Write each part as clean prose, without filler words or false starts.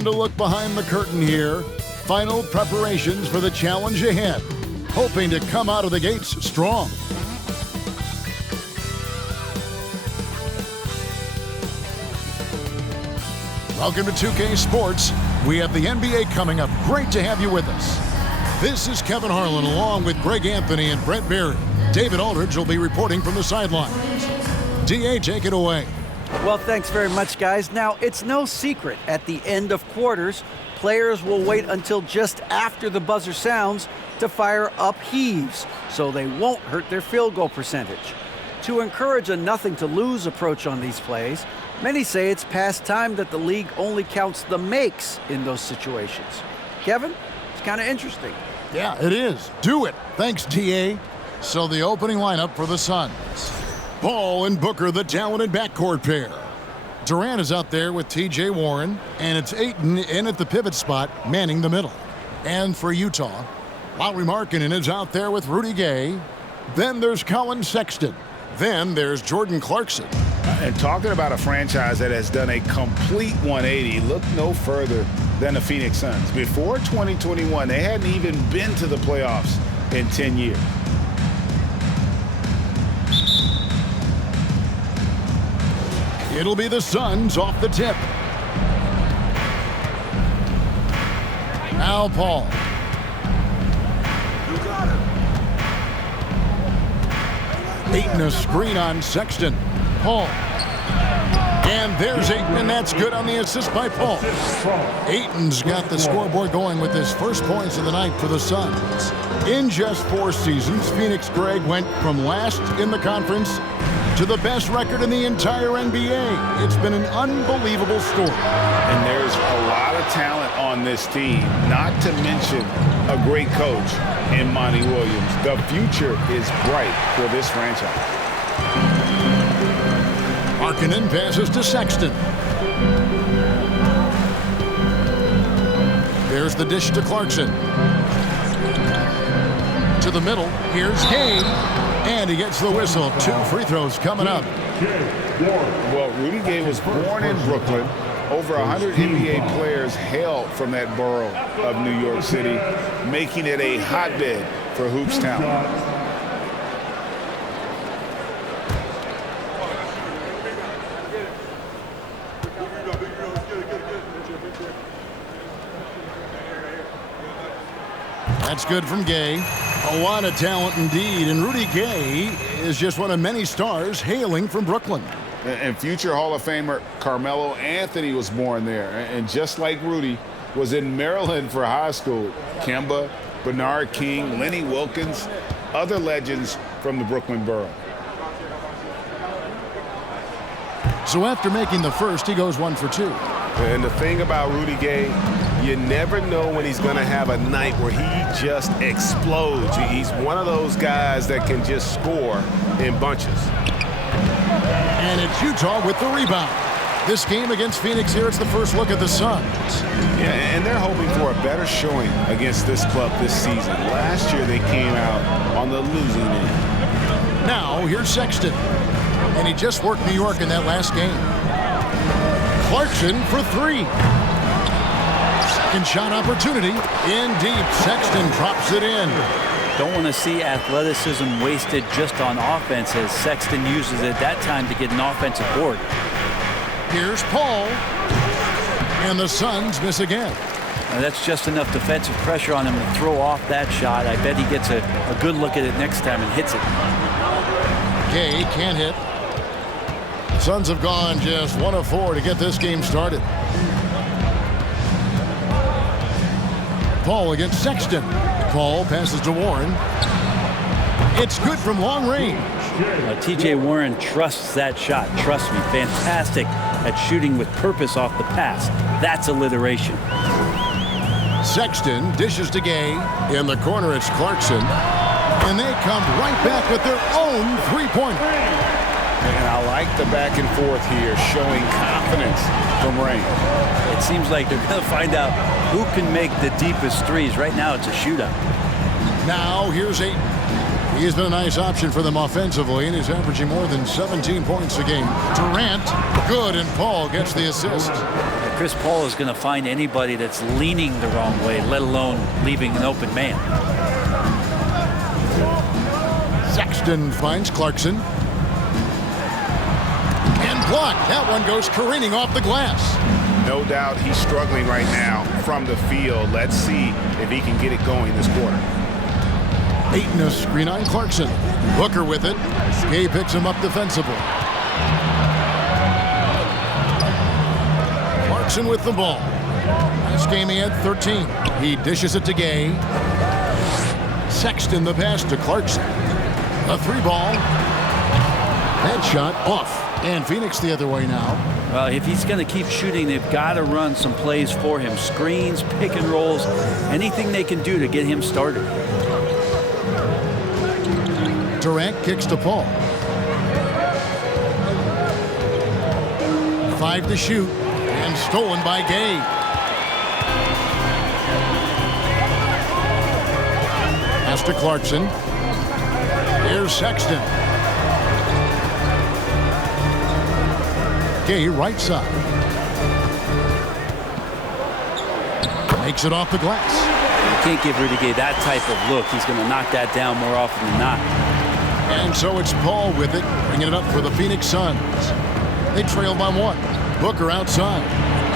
And a look behind the curtain here. Final preparations for the challenge ahead. Hoping to come out of the gates strong. Welcome to 2K Sports. We have the NBA coming up. Great to have you with us. This is Kevin Harlan along with Greg Anthony and Brett Berry. David Aldridge will be reporting from the sidelines. DA, take it away. Well, thanks very much, guys. Now, it's no secret at the end of quarters, players will wait until just after the buzzer sounds to fire up heaves, so they won't hurt their field goal percentage. To encourage a nothing-to-lose approach on these plays, many say it's past time that the league only counts the makes in those situations. Kevin, it's kind of interesting. Yeah, it is. Do it. Thanks, TA. So the opening lineup for the Suns. Ball and Booker, the talented backcourt pair. Durant is out there with TJ Warren, and it's Ayton in at the pivot spot, manning the middle. And for Utah, Lauri Markkanen is out there with Rudy Gay. Then there's Colin Sexton. Then there's Jordan Clarkson. And talking about a franchise that has done a complete 180, look no further than the Phoenix Suns. Before 2021, they hadn't even been to the playoffs in 10 years. It'll be the Suns off the tip. Now Paul. Ayton a screen on Sexton. Paul. And there's Ayton, and that's good on the assist by Paul. Ayton's got the scoreboard going with his first points of the night for the Suns. In just 4 seasons, Phoenix, Greg, went from last in the conference to the best record in the entire NBA. It's been an unbelievable story. And there's a lot of talent on this team, not to mention a great coach in Monty Williams. The future is bright for this franchise. Markkanen passes to Sexton. There's the dish to Clarkson. To the middle, here's Gay. And he gets the whistle. 2 free throws coming up. Well, Rudy Gay was born in Brooklyn. Over 100 NBA players hail from that borough of New York City, making it a hotbed for hoops talent. That's good from Gay. A lot of talent indeed, and Rudy Gay is just one of many stars hailing from Brooklyn. And future Hall of Famer Carmelo Anthony was born there, and just like Rudy, was in Maryland for high school. Kemba, Bernard King, Lenny Wilkins, other legends from the Brooklyn borough. So after making the first, he goes 1 for 2. And the thing about Rudy Gay, you never know when he's going to have a night where he just explodes. He's one of those guys that can just score in bunches. And it's Utah with the rebound. This game against Phoenix here, it's the first look at the Suns. Yeah, and they're hoping for a better showing against this club this season. Last year they came out on the losing end. Now here's Sexton. And he just worked New York in that last game. Clarkson for 3. Second shot opportunity. In deep. Sexton drops it in. Don't want to see athleticism wasted just on offense as Sexton uses it that time to get an offensive board. Here's Paul. And the Suns miss again. Now that's just enough defensive pressure on him to throw off that shot. I bet he gets a good look at it next time and hits it. Gay can't hit. Suns have gone just 1 of 4 to get this game started. Paul against Sexton. Paul passes to Warren. It's good from long range. TJ Warren trusts that shot. Trust me, fantastic at shooting with purpose off the pass. That's alliteration. Sexton dishes to Gay. In the corner, it's Clarkson. And they come right back with their own three-pointer. And I like the back and forth here, showing confidence from Rain. It seems like they're going to find out who can make the deepest threes. Right now, it's a shootout. Now, here's Ayton. He's been a nice option for them offensively, and he's averaging more than 17 points a game. Durant, good, and Paul gets the assist. Chris Paul is going to find anybody that's leaning the wrong way, let alone leaving an open man. Sexton finds Clarkson. And blocked. That one goes careening off the glass. No doubt he's struggling right now from the field. Let's see if he can get it going this quarter. Ayton a screen on Clarkson. Booker with it. Gay picks him up defensively. Clarkson with the ball. Last game he had 13. He dishes it to Gay. Sexton the pass to Clarkson. A 3-ball. That shot off. And Phoenix the other way now. Well, if he's going to keep shooting, they've got to run some plays for him. Screens, pick and rolls, anything they can do to get him started. Durant kicks to Paul. 5 to shoot. And stolen by Gay. Pass to Clarkson. Here's Sexton. Gay right side. Makes it off the glass. You can't give Rudy Gay that type of look. He's going to knock that down more often than not. And so it's Paul with it, bringing it up for the Phoenix Suns. They trail by 1. Booker outside.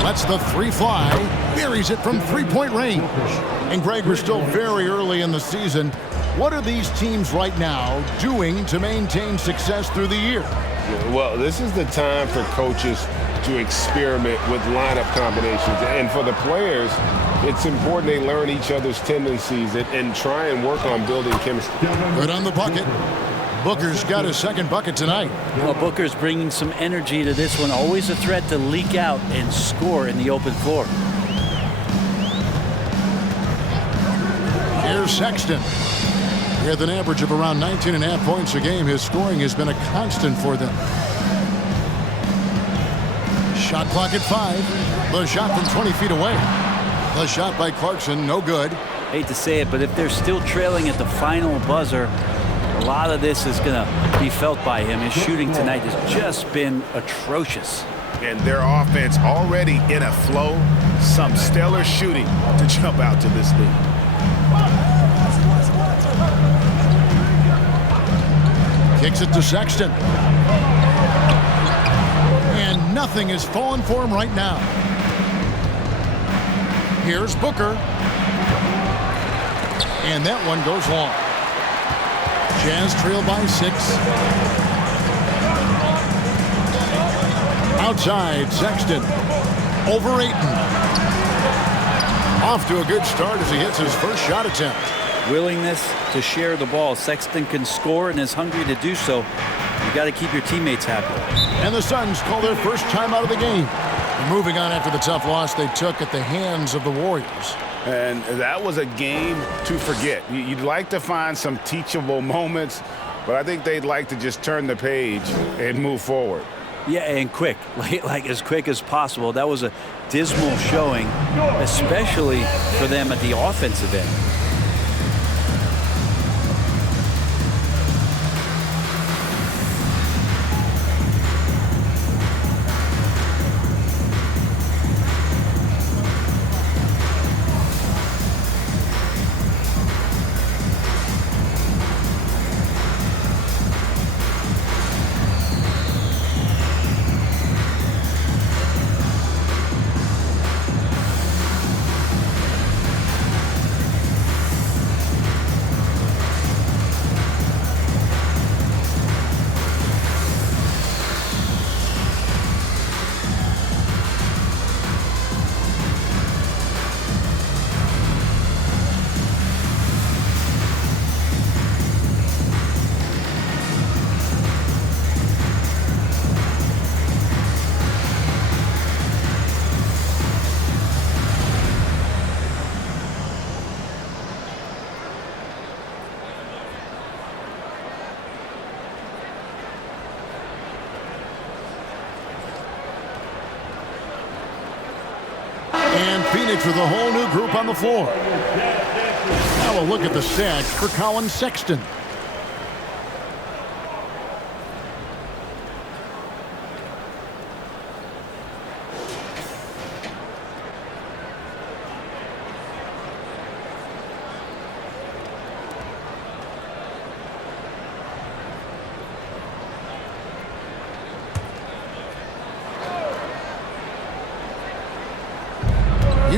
Lets the 3 fly. Buries it from 3-point range. And Greg, we're still very early in the season. What are these teams right now doing to maintain success through the year? Well, this is the time for coaches to experiment with lineup combinations. And for the players, it's important they learn each other's tendencies and try and work on building chemistry. Good on the bucket. Booker's got his second bucket tonight. Well, Booker's bringing some energy to this one. Always a threat to leak out and score in the open floor. Here's Sexton. With an average of around 19.5 points a game, his scoring has been a constant for them. Shot clock at 5. The shot from 20 feet away. The shot by Clarkson, no good. Hate to say it, but if they're still trailing at the final buzzer, a lot of this is going to be felt by him. His shooting tonight has just been atrocious. And their offense already in a flow. Some stellar shooting to jump out to this lead. Kicks it to Sexton. And nothing is falling for him right now. Here's Booker. And that one goes long. Jazz trail by 6. Outside, Sexton. Over Ayton. Off to a good start as he hits his first shot attempt. Willingness to share the ball. Sexton can score and is hungry to do so. You got to keep your teammates happy. And the Suns call their first time out of the game. Moving on after the tough loss they took at the hands of the Warriors. And that was a game to forget. You'd like to find some teachable moments, but I think they'd like to just turn the page and move forward. Yeah, and quick, like as quick as possible. That was a dismal showing, especially for them at the offensive end. And Phoenix with a whole new group on the floor. Now a look at the stats for Colin Sexton.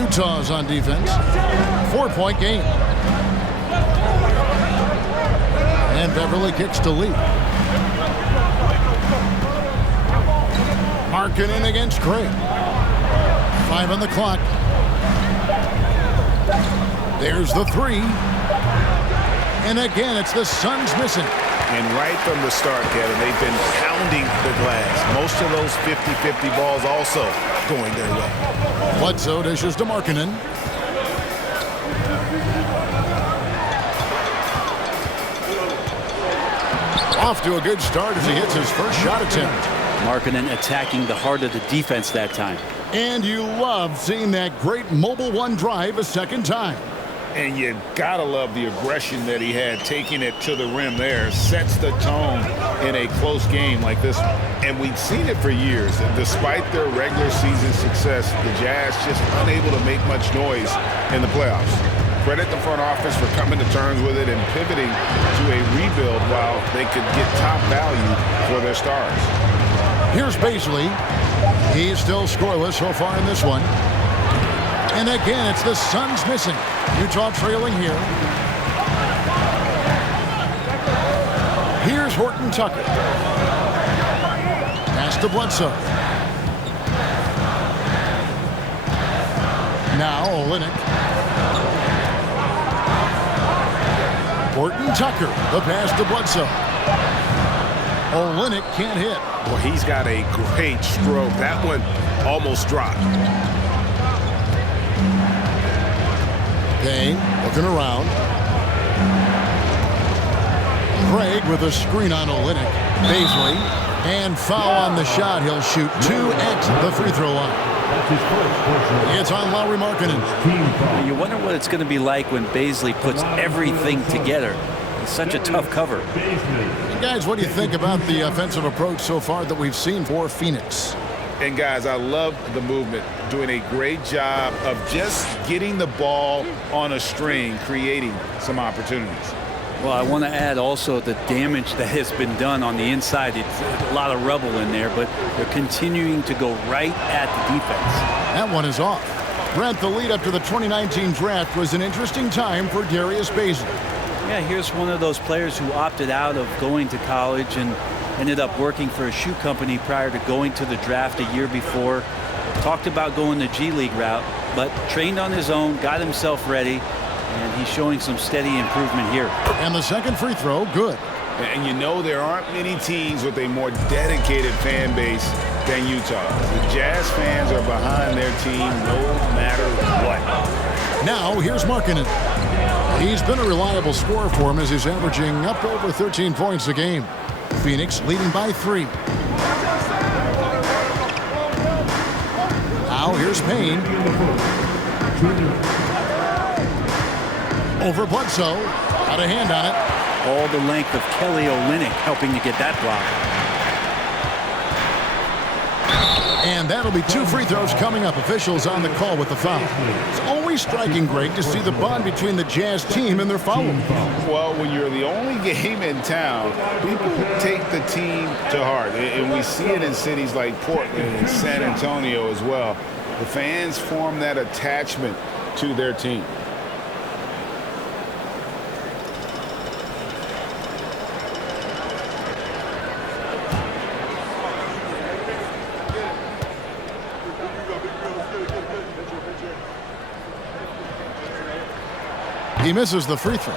Utah's on defense. 4-point game. And Beverly kicks to Lee. Markkanen against Craig. 5 on the clock. There's the 3. And again, it's the Suns missing. And right from the start, Kevin, they've been pounding the glass. Most of those 50-50 balls also going their way. Bledsoe dishes to Markkanen. Off to a good start as he hits his first shot attempt. Markkanen attacking the heart of the defense that time. And you love seeing that great mobile one drive a second time. And you gotta love the aggression that he had, taking it to the rim there. Sets the tone in a close game like this one. And we've seen it for years. And despite their regular season success, the Jazz just unable to make much noise in the playoffs. Credit the front office for coming to terms with it and pivoting to a rebuild while they could get top value for their stars. Here's Baisley. He's still scoreless so far in this one. And again, it's the Suns missing. Utah trailing here. Here's Horton Tucker. Pass to Bledsoe. Now Olynyk. Horton Tucker. The pass to Bledsoe. Olynyk can't hit. Well, he's got a great stroke. That one almost dropped. Kane looking around. Craig with a screen on Olynyk. Baisley. And foul on the shot. He'll shoot 2 at the free throw line. It's on Lauri Markkanen. You wonder what it's going to be like when Baisley puts everything together. It's such a tough cover. And guys, what do you think about the offensive approach so far that we've seen for Phoenix? And guys, I love the movement, doing a great job of just getting the ball on a string, creating some opportunities. Well, I want to add also the damage that has been done on the inside. It's a lot of rubble in there, but they're continuing to go right at the defense. That one is off. Brent, the lead up to the 2019 draft was an interesting time for Darius Baisley. Yeah, here's one of those players who opted out of going to college and ended up working for a shoe company prior to going to the draft a year before. Talked about going the G League route, but trained on his own, got himself ready, and he's showing some steady improvement here. And the second free throw, good. And you know there aren't many teams with a more dedicated fan base than Utah. The Jazz fans are behind their team no matter what. Now here's Markkanen. He's been a reliable scorer for him as he's averaging up over 13 points a game. Phoenix leading by 3. Now here's Payne. Over Bledsoe. Got a hand on it. All the length of Kelly Olynyk helping to get that block. And that'll be 2 free throws coming up. Officials on the call with the foul. It's always striking, Greg, to see the bond between the Jazz team and their foul. Well, when you're the only game in town, people take the team to heart. And we see it in cities like Portland and San Antonio as well. The fans form that attachment to their team. He misses the free throw.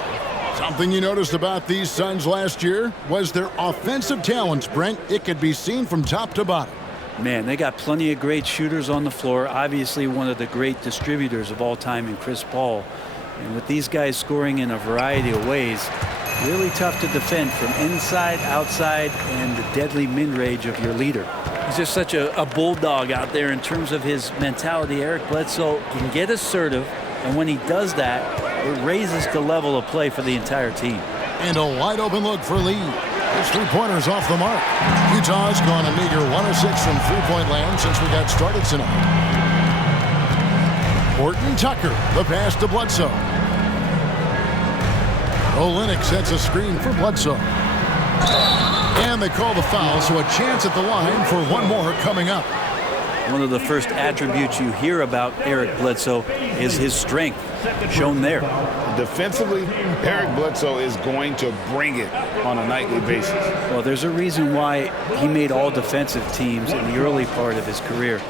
Something you noticed about these Suns last year was their offensive talents, Brent. It could be seen from top to bottom. Man, they got plenty of great shooters on the floor. Obviously, one of the great distributors of all time in Chris Paul. And with these guys scoring in a variety of ways, really tough to defend from inside, outside, and the deadly mid-range of your leader. He's just such a bulldog out there in terms of his mentality. Eric Bledsoe can get assertive, and when he does that, it raises the level of play for the entire team. And a wide open look for Lee. His 3-pointers off the mark. Utah's gone a meager 1 of 6 from 3-point land since we got started tonight. Horton Tucker, the pass to Bledsoe. Olynyk sets a screen for Bledsoe. And they call the foul, so a chance at the line for one more coming up. One of the first attributes you hear about Eric Bledsoe is his strength, shown there. Defensively, Eric Bledsoe is going to bring it on a nightly basis. Well, there's a reason why he made all defensive teams in the early part of his career.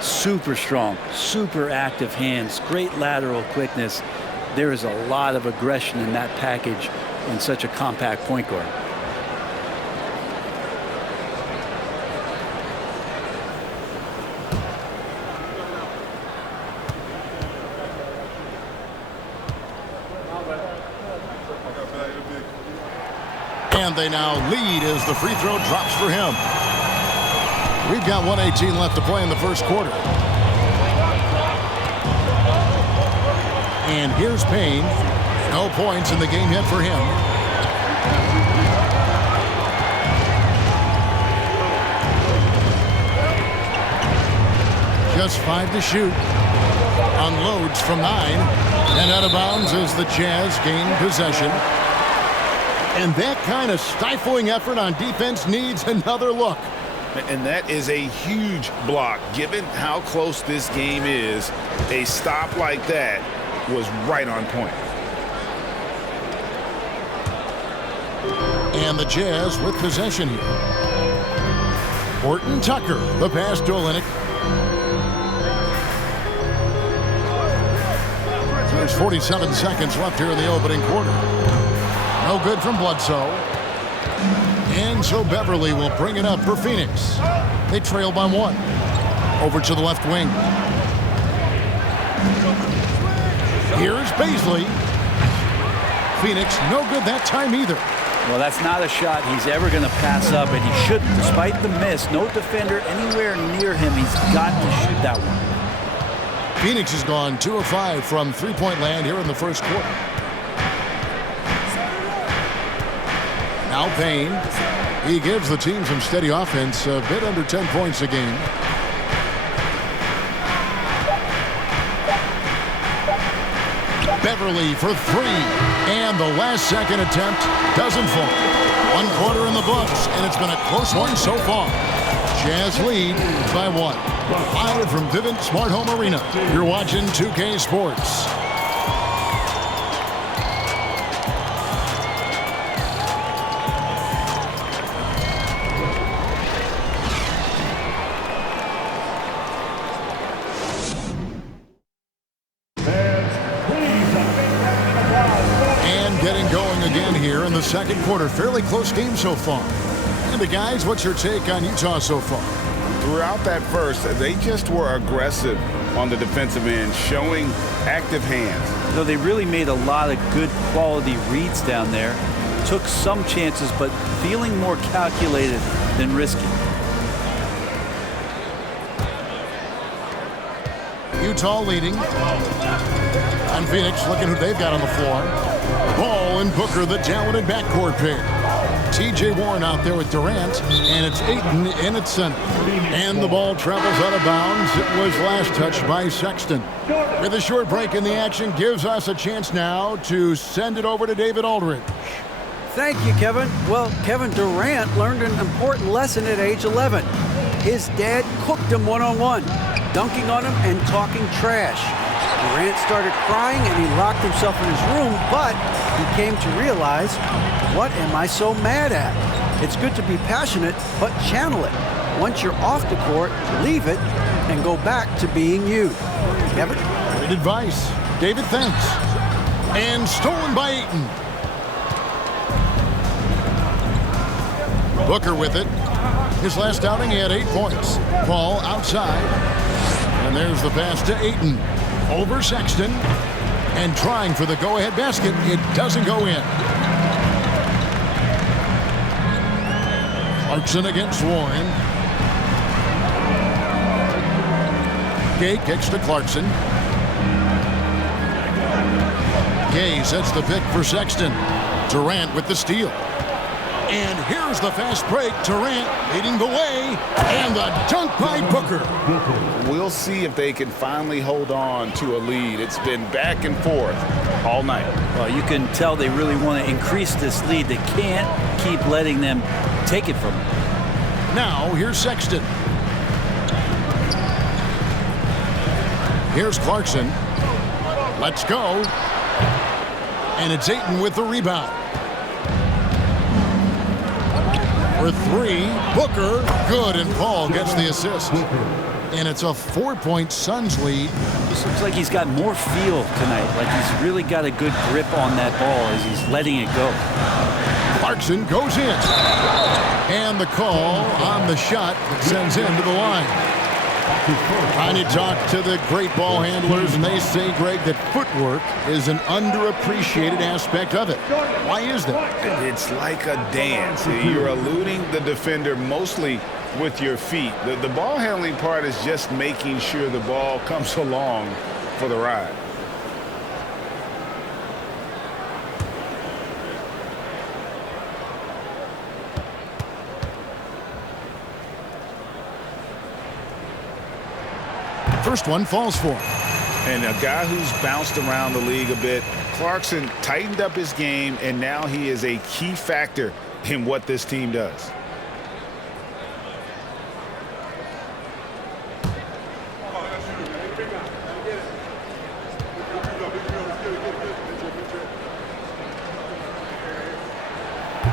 Super strong, super active hands, great lateral quickness. There is a lot of aggression in that package in such a compact point guard. And they now lead as the free throw drops for him. We've got 1:18 left to play in the first quarter. And here's Payne. No points in the game yet for him. Just 5 to shoot. Unloads from 9. And out of bounds as the Jazz gain possession. And that kind of stifling effort on defense needs another look. And that is a huge block. Given how close this game is, a stop like that was right on point. And the Jazz with possession here. Horton Tucker, the pass to Olynyk. There's 47 seconds left here in the opening quarter. No good from Bledsoe. And so Beverly will bring it up for Phoenix. They trail by 1. Over to the left wing. Here's Baisley. Phoenix, no good that time either. Well, that's not a shot he's ever going to pass up, and he shouldn't. Despite the miss, no defender anywhere near him. He's got to shoot that one. Phoenix has gone 2 of 5 from three-point land here in the first quarter. Now Payne. He gives the team some steady offense, a bit under 10 points a game. Beverly for 3. And the last second attempt doesn't fall. 1 quarter in the books, and it's been a close one so far. Jazz lead by 1. Live from Vivint Smart Home Arena. You're watching 2K Sports. The second quarter, fairly close game so far. And the guys, what's your take on Utah so far? Throughout that first, they just were aggressive on the defensive end, showing active hands. Though they really made a lot of good quality reads down there. Took some chances, but feeling more calculated than risky. Utah leading. And Phoenix looking who they've got on the floor. Ball and Booker, the talented backcourt pair. T.J. Warren out there with Durant, and it's Ayton in its center. And the ball travels out of bounds. It was last touched by Sexton. With a short break in the action, gives us a chance now to send it over to David Aldridge. Thank you, Kevin. Well, Kevin Durant learned an important lesson at age 11. His dad cooked him one-on-one, dunking on him and talking trash. Durant started crying and he locked himself in his room, but he came to realize, what am I so mad at? It's good to be passionate, but channel it. Once you're off the court, leave it and go back to being you. Kevin? Great advice. David, thanks. And stolen by Ayton. Booker with it. His last outing, he had 8 points. Ball outside. And there's the pass to Ayton. Over Sexton. And trying for the go-ahead basket. It doesn't go in. Clarkson against Warren. Gay kicks to Clarkson. Gay sets the pick for Sexton. Durant with the steal. And here's the fast break. Durant leading the way. And the dunk by Booker. We'll see if they can finally hold on to a lead. It's been back and forth all night. Well, you can tell they really want to increase this lead. They can't keep letting them take it from them. Now, here's Sexton. Here's Clarkson. Let's go. And it's Ayton with the rebound. For three, Booker, good, and Paul gets the assist. And it's a 4-point Suns lead. This looks like he's got more feel tonight, like he's really got a good grip on that ball as he's letting it go. Clarkson goes in. And the call on the shot that sends him to the line. Trying to talk to the great ball handlers, and they say, Greg, that footwork is an underappreciated aspect of it. Why is that? It's like a dance. You're eluding the defender mostly with your feet. The ball handling part is just making sure the ball comes along for the ride. First one falls for him. And a guy who's bounced around the league a bit, Clarkson tightened up his game, and now he is a key factor in what this team does.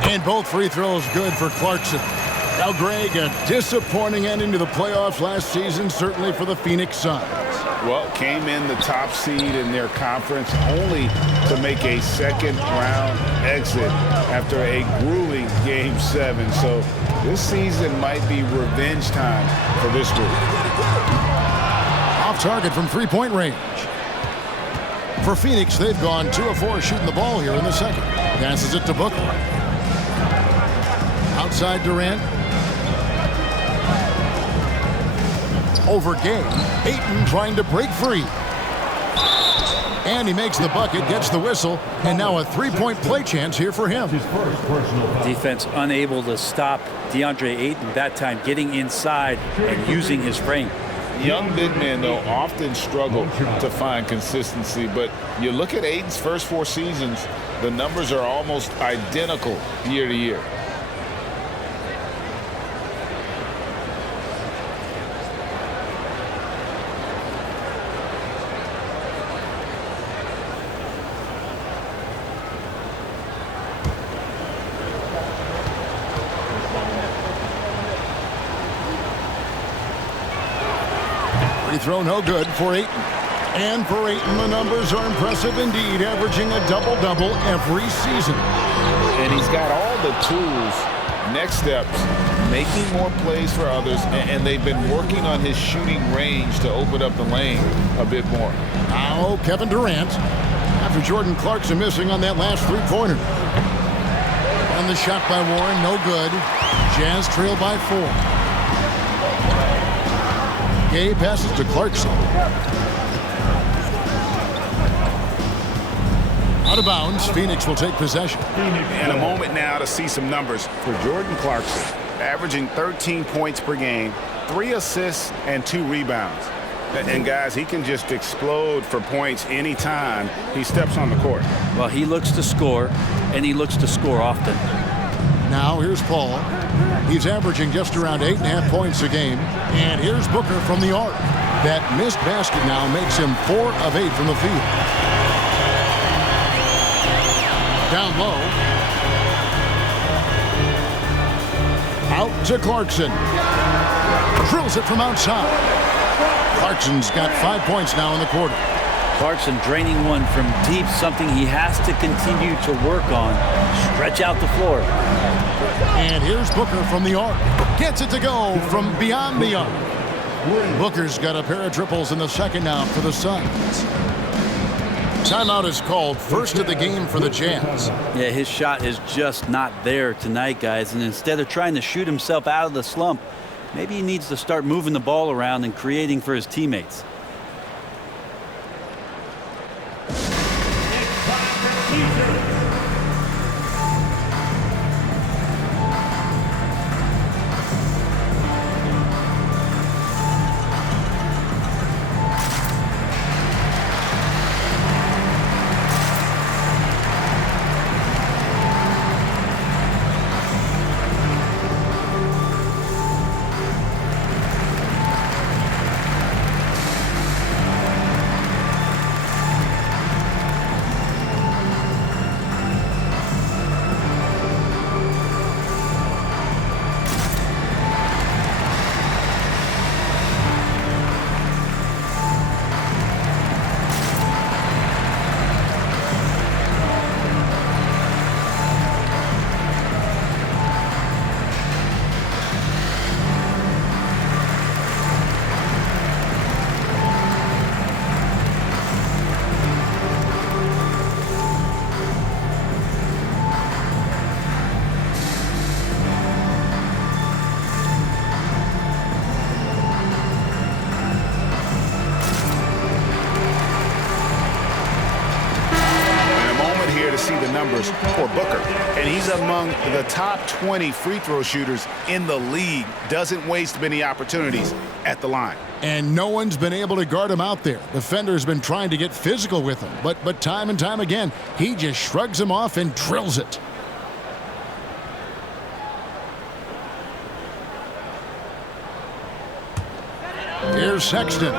And both free throws good for Clarkson. Now, Greg, a disappointing ending to the playoffs last season, certainly for the Phoenix Suns. Well, came in the top seed in their conference only to make a second-round exit after a grueling Game 7. So this season might be revenge time for this group. Off target from three-point range. For Phoenix, they've gone 2 of 4 shooting the ball here in the second. Passes it to Booker. Outside Durant. Over Gay. Ayton trying to break free. And he makes the bucket, gets the whistle, and now a three-point play chance here for him. Defense unable to stop DeAndre Ayton that time, getting inside and using his frame. Young big men, though, often struggle to find consistency, but you look at Ayton's first 4 seasons, the numbers are almost identical year to year. Throw no good for Ayton. And for Ayton, the numbers are impressive indeed, averaging a double-double every season. And he's got all the tools. Next steps, making more plays for others, and they've been working on his shooting range to open up the lane a bit more. Now Kevin Durant, after Jordan Clarkson missing on that last three-pointer. And the shot by Warren, no good. Jazz trail by 4. Gay passes to Clarkson. Out of bounds, Phoenix will take possession. And a moment now to see some numbers for Jordan Clarkson, averaging 13 points per game, 3 assists, and 2 rebounds. And guys, he can just explode for points anytime he steps on the court. Well, he looks to score, and he looks to score often. Now here's Paul. He's averaging just around 8.5 points a game. And here's Booker from the arc. That missed basket now makes him 4 of 8 from the field. Down low. Out to Clarkson. Drills it from outside. Clarkson's got 5 points now in the quarter. Clarkson draining one from deep, something he has to continue to work on. Stretch out the floor. And here's Booker from the arc. Gets it to go from beyond the arc. Booker's got a pair of triples in the second now for the Suns. Timeout is called, first of the game for the Jazz. Yeah, his shot is just not there tonight, guys. And instead of trying to shoot himself out of the slump, maybe he needs to start moving the ball around and creating for his teammates. numbers for Booker. And he's among the top 20 free throw shooters in the league. Doesn't waste many opportunities at the line. And no one's been able to guard him out there. Defender's been trying to get physical with him, but time and time again, he just shrugs him off and drills it. Here's Sexton.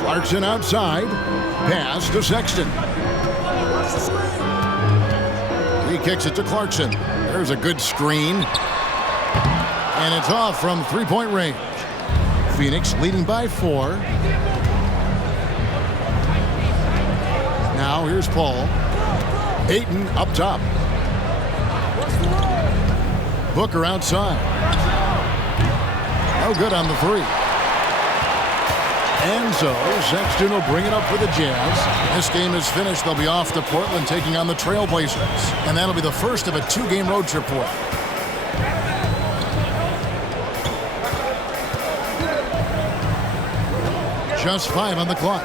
Clarkson outside. Pass to Sexton. He kicks it to Clarkson. There's a good screen. And it's off from three-point range. Phoenix leading by 4. Now here's Paul. Ayton up top. Booker outside. No good on the 3. And so Sexton will bring it up for the Jazz. This game is finished. They'll be off to Portland taking on the Trailblazers. And that'll be the first of a 2-game road trip for them. Just 5 on the clock.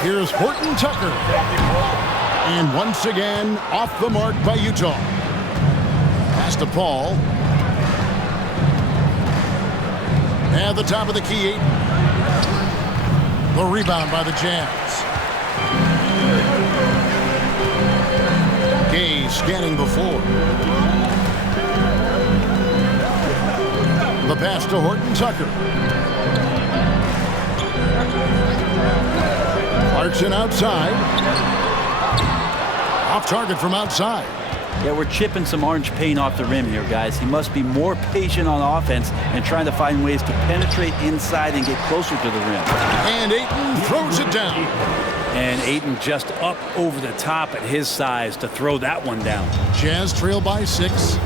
Here's Horton Tucker. And once again, off the mark by Utah. Pass to Paul. At the top of the key, Ayton. The rebound by the Jazz. Gay scanning before. The pass to Horton Tucker. Clarkson outside. Off target from outside. Yeah, we're chipping some orange paint off the rim here, guys. He must be more patient on offense and trying to find ways to penetrate inside and get closer to the rim. And Ayton throws it down. And Ayton just up over the top at his size to throw that one down. Jazz trail by 6.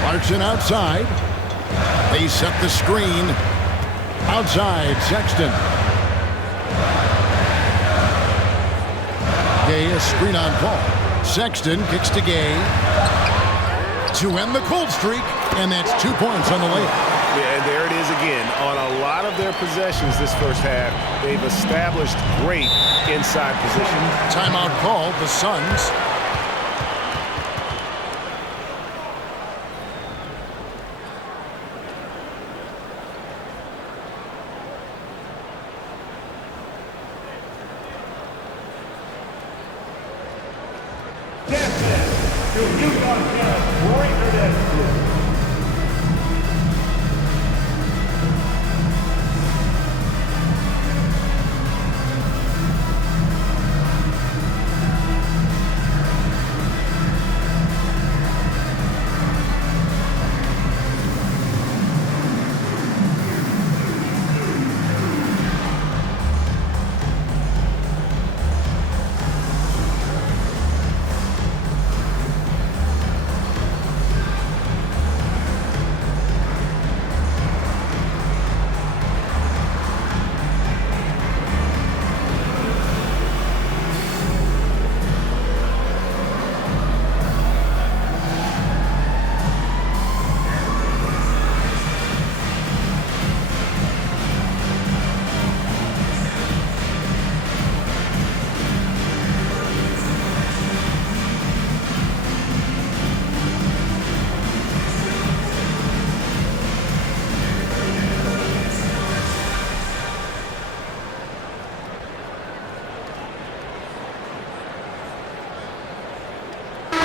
Clarkson outside. They set the screen. Outside, Sexton. Gay, a screen on Paul. Sexton kicks to Gay to end the cold streak, and that's 2 points on the layup. Yeah, and there it is again. On a lot of their possessions this first half, they've established great inside position. Timeout called, the Suns.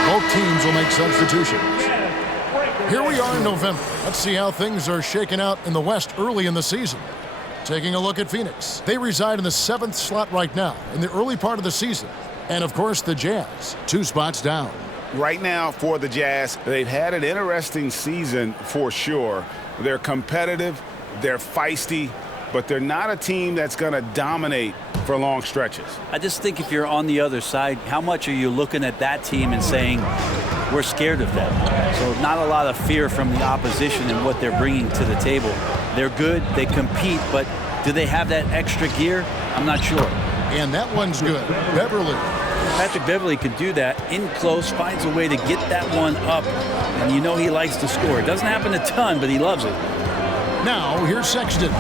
Both teams will make substitutions. Here we are in November. Let's see how things are shaking out in the West early in the season. Taking a look at Phoenix. They reside in the 7th slot right now in the early part of the season. And, of course, the Jazz, 2 spots down. Right now for the Jazz, they've had an interesting season for sure. They're competitive, they're feisty, but they're not a team that's going to dominate for long stretches. I just think if you're on the other side, how much are you looking at that team and saying, we're scared of them? So not a lot of fear from the opposition and what they're bringing to the table. They're good, they compete, but do they have that extra gear? I'm not sure. And that one's good. Beverly. Patrick Beverly could do that in close, finds a way to get that one up, and you know he likes to score. It doesn't happen a ton, but he loves it. Now, here's Sexton.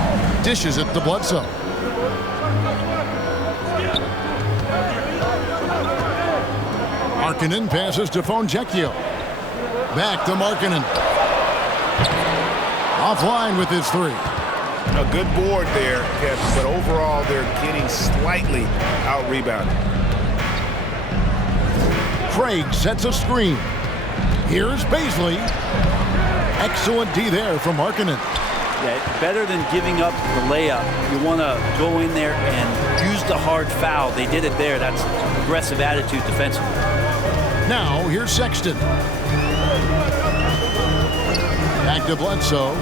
Dishes it to Bledsoe. Markkanen passes to Foncecchio. Back to Markkanen. Offline with his three. A good board there, Kevin, but overall they're getting slightly out-rebounded. Craig sets a screen. Here's Baisley. Excellent D there from Markkanen. Yeah, better than giving up the layup. You want to go in there and use the hard foul. They did it there. That's aggressive attitude defensively. Now, here's Sexton. Back to Bledsoe.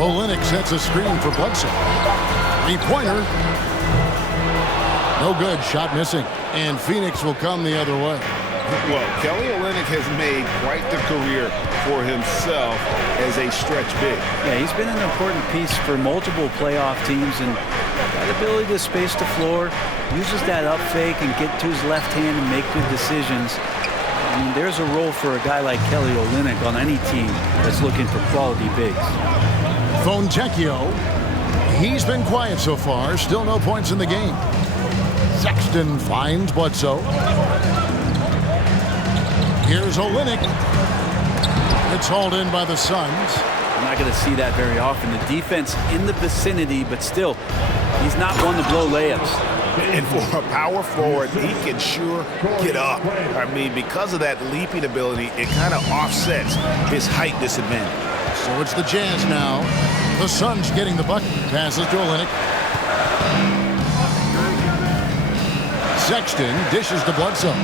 Olynyk sets a screen for Bledsoe. Three-pointer. No good. Shot missing. And Phoenix will come the other way. Well, Kelly Olynyk has made quite the career for himself as a stretch big. Yeah, he's been an important piece for multiple playoff teams, and that ability to space the floor, uses that up fake and get to his left hand and make good decisions. I mean, there's a role for a guy like Kelly Olynyk on any team that's looking for quality bigs. Foncecchio. He's been quiet so far. Still no points in the game. Sexton finds Bledsoe. Here's Olynyk. It's hauled in by the Suns. I'm not going to see that very often. The defense in the vicinity, but still, he's not one to blow layups. And for a power forward, he can sure get up. I mean, because of that leaping ability, it kind of offsets his height disadvantage. So it's the Jazz now. The Suns getting the bucket. Passes to Olynyk. Sexton dishes to Bledsoe.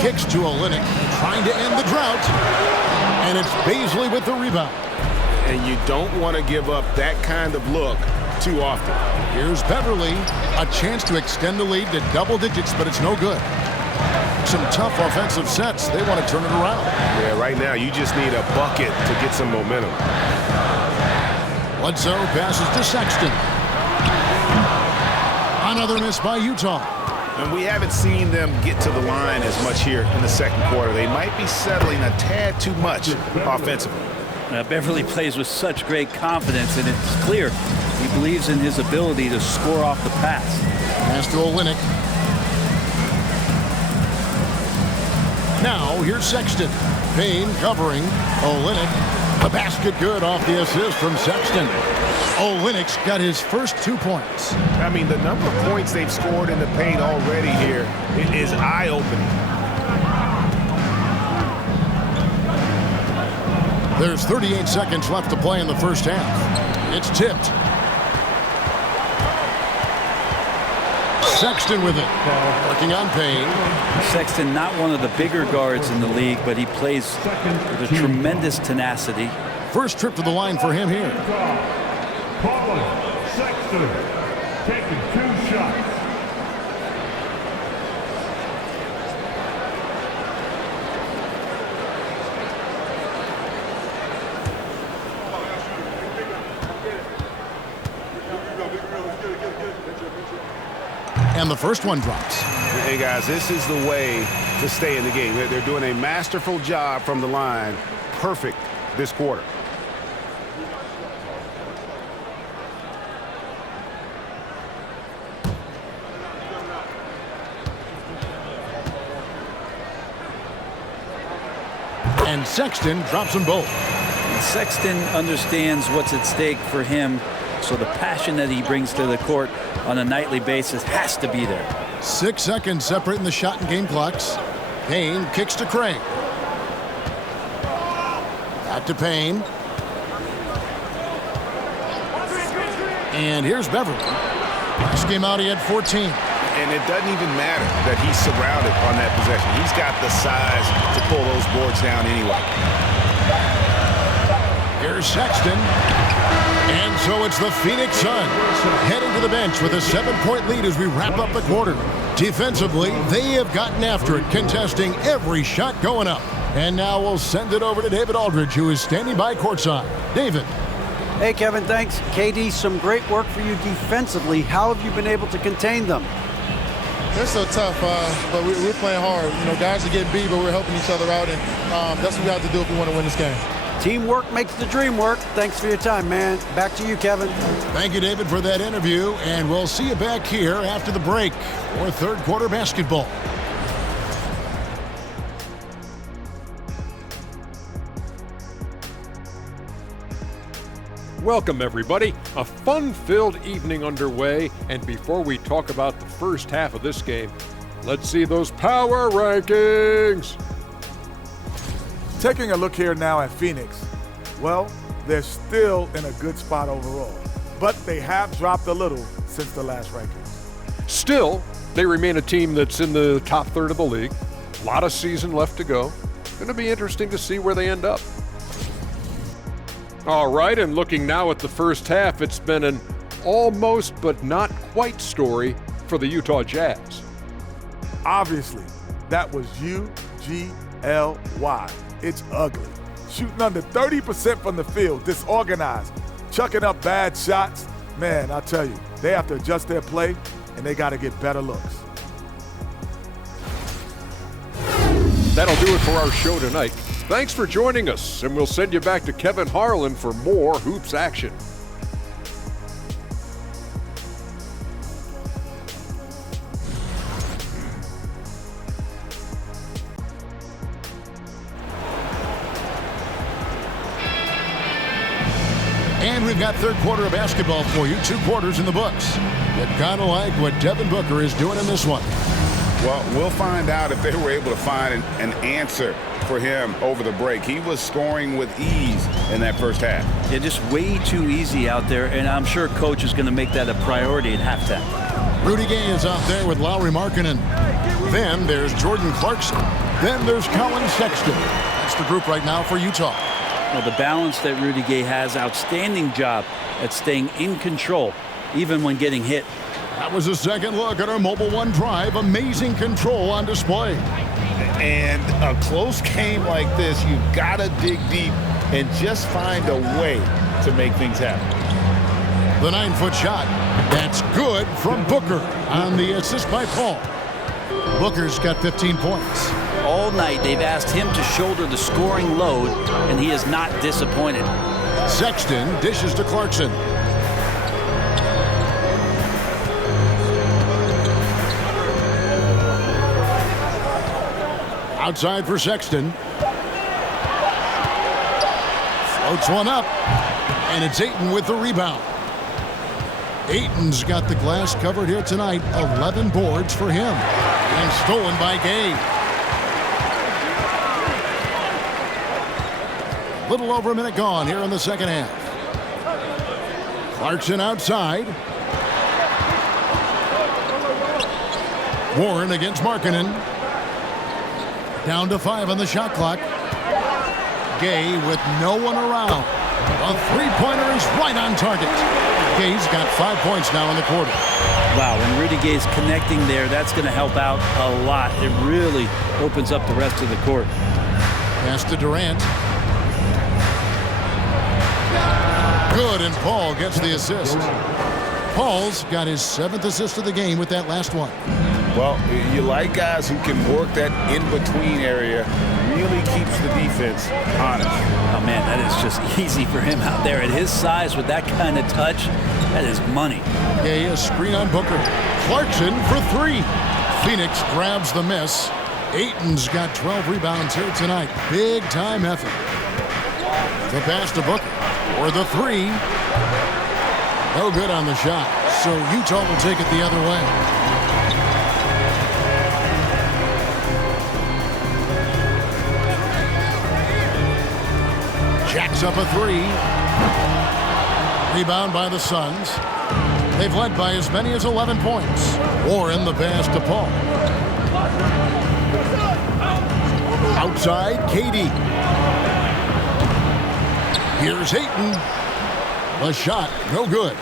Kicks to Olynyk, trying to end the drought. And it's Baisley with the rebound. And you don't want to give up that kind of look too often. Here's Beverly. A chance to extend the lead to double digits, but it's no good. Some tough offensive sets. They want to turn it around. Yeah, right now you just need a bucket to get some momentum. Bledsoe passes to Sexton. Another miss by Utah. And we haven't seen them get to the line as much here in the second quarter. They might be settling a tad too much offensively. Beverly plays with such great confidence, and it's clear he believes in his ability to score off the pass. Pass to Olynyk. Now, here's Sexton. Payne covering. Olynyk. The basket good off the assist from Sexton. Olynyk's got his first 2 points. I mean, the number of points they've scored in the paint already here is eye-opening. There's 38 seconds left to play in the first half. It's tipped. Sexton with it. Working on Payne. Sexton, not one of the bigger guards in the league, but he plays with a tremendous tenacity. First trip to the line for him here. Sexton taking 2 shots. And the first one drops. Hey, guys, this is the way to stay in the game. They're doing a masterful job from the line. Perfect this quarter. And Sexton drops them both. And Sexton understands what's at stake for him, so the passion that he brings to the court on a nightly basis has to be there. 6 seconds separating the shot and game clocks. Payne kicks to Craig. Back to Payne. And here's Beverly. Last game out, he had 14. And it doesn't even matter that he's surrounded on that possession. He's got the size to pull those boards down anyway. Here's Sexton. And so it's the Phoenix Suns heading to the bench with a 7-point lead as we wrap up the quarter. Defensively, they have gotten after it, contesting every shot going up. And now we'll send it over to David Aldridge, who is standing by courtside. David. Hey, Kevin, thanks. KD, some great work for you defensively. How have you been able to contain them? They're so tough, but we're playing hard. You know, guys are getting beat, but we're helping each other out, and that's what we have to do if we want to win this game. Teamwork makes the dream work. Thanks for your time, man. Back to you, Kevin. Thank you, David, for that interview, and we'll see you back here after the break for third quarter basketball. Welcome, everybody. A fun-filled evening underway, and before we talk about the first half of this game, let's see those power rankings. Taking a look here now at Phoenix. Well, they're still in a good spot overall, but they have dropped a little since the last rankings. Still, they remain a team that's in the top third of the league. A lot of season left to go. Going to be interesting to see where they end up. All right, and looking now at the first half, it's been an almost but not quite story for the Utah Jazz. Obviously, that was U-G-L-Y. It's ugly. Shooting under 30% from the field, disorganized, chucking up bad shots. Man, I tell you, they have to adjust their play, and they got to get better looks. That'll do it for our show tonight. Thanks for joining us, and we'll send you back to Kevin Harlan for more hoops action. And we've got third quarter of basketball for you, 2 quarters in the books. You kind of like what Devin Booker is doing in this one. Well, we'll find out if they were able to find an answer for him over the break. He was scoring with ease in that first half. Yeah, just way too easy out there, and I'm sure coach is going to make that a priority at halftime. Rudy Gay is out there with Lauri Markkanen. Then there's Jordan Clarkson. Then there's Colin Sexton. That's the group right now for Utah. Well, the balance that Rudy Gay has, outstanding job at staying in control, even when getting hit. That was a second look at our Mobile One drive. Amazing control on display. And a close game like this, you gotta dig deep and just find a way to make things happen. The 9-foot shot. That's good from Booker on the assist by Paul. Booker's got 15 points. All night they've asked him to shoulder the scoring load, and he is not disappointed. Sexton dishes to Clarkson. Outside for Sexton. Floats one up, and it's Ayton with the rebound. Ayton's got the glass covered here tonight. 11 boards for him. And stolen by Gay. Little over a minute gone here in the second half. Clarkson outside. Warren against Markkanen. Down to 5 on the shot clock. Gay with no one around. A three-pointer is right on target. Gay's got 5 points now in the quarter. Wow, when Rudy Gay's connecting there, that's going to help out a lot. It really opens up the rest of the court. Pass to Durant. Good, and Paul gets the assist. Paul's got his 7th assist of the game with that last one. Well, you like guys who can work that in-between area, really keeps the defense honest. Oh, man, that is just easy for him out there. At his size with that kind of touch, that is money. Gay, a screen on Booker. Clarkson for 3. Phoenix grabs the miss. Ayton's got 12 rebounds here tonight. Big-time effort. The pass to Booker for the 3. No good on the shot, so Utah will take it the other way. Jacks up a 3. Rebound by the Suns. They've led by as many as 11 points. Warren the pass to Paul. Outside, Katie. Here's Ayton. The shot, no good.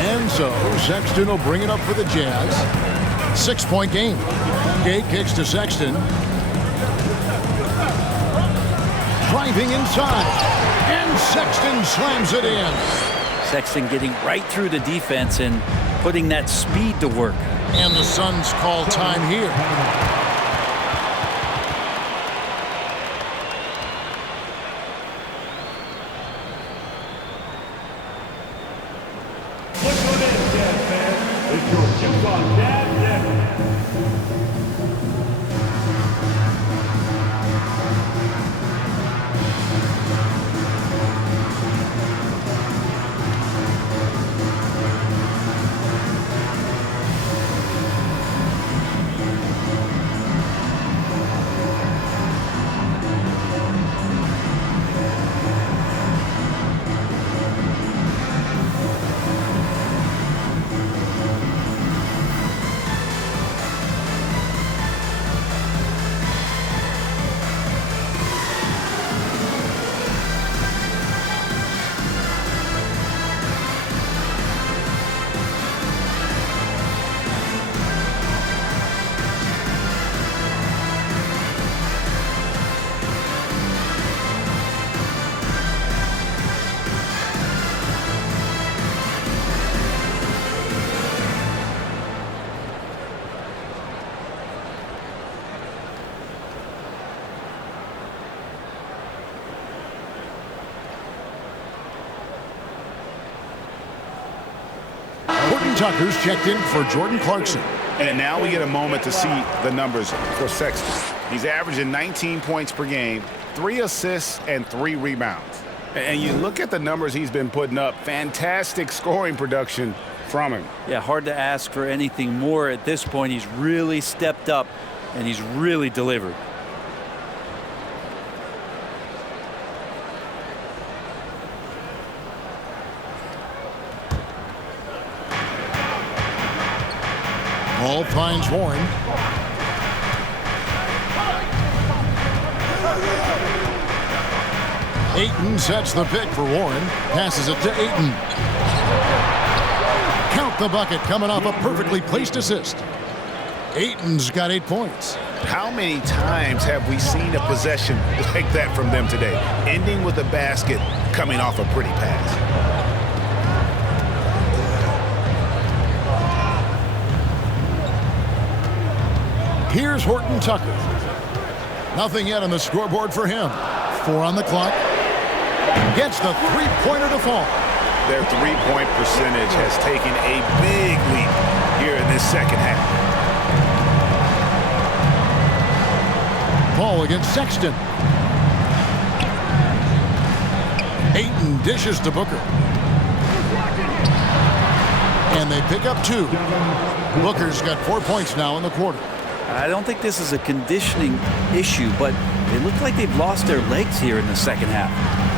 And so Sexton will bring it up for the Jazz. 6-point game. Gay kicks to Sexton. Driving inside, and Sexton slams it in. Sexton getting right through the defense and putting that speed to work. And the Suns call time here. Look what it is, Jazz fans. It's your Utah Jazz Network. Horton Tucker's checked in for Jordan Clarkson. And now we get a moment to see the numbers for Sexton. He's averaging 19 points per game, 3 assists, and 3 rebounds. And you look at the numbers he's been putting up, fantastic scoring production from him. Yeah, hard to ask for anything more at this point. He's really stepped up, and he's really delivered. Ball finds Warren. Ayton sets the pick for Warren. Passes it to Ayton. Count the bucket coming off a perfectly placed assist. Ayton's got 8 points. How many times have we seen a possession like that from them today, ending with a basket coming off a pretty pass? Here's Horton Tucker. Nothing yet on the scoreboard for him. 4 on the clock. Gets the three-pointer to fall. Their three-point percentage has taken a big leap here in this second half. Ball against Sexton. Ayton dishes to Booker. And they pick up 2. Booker's got 4 points now in the quarter. I don't think this is a conditioning issue, but they look like they've lost their legs here in the second half.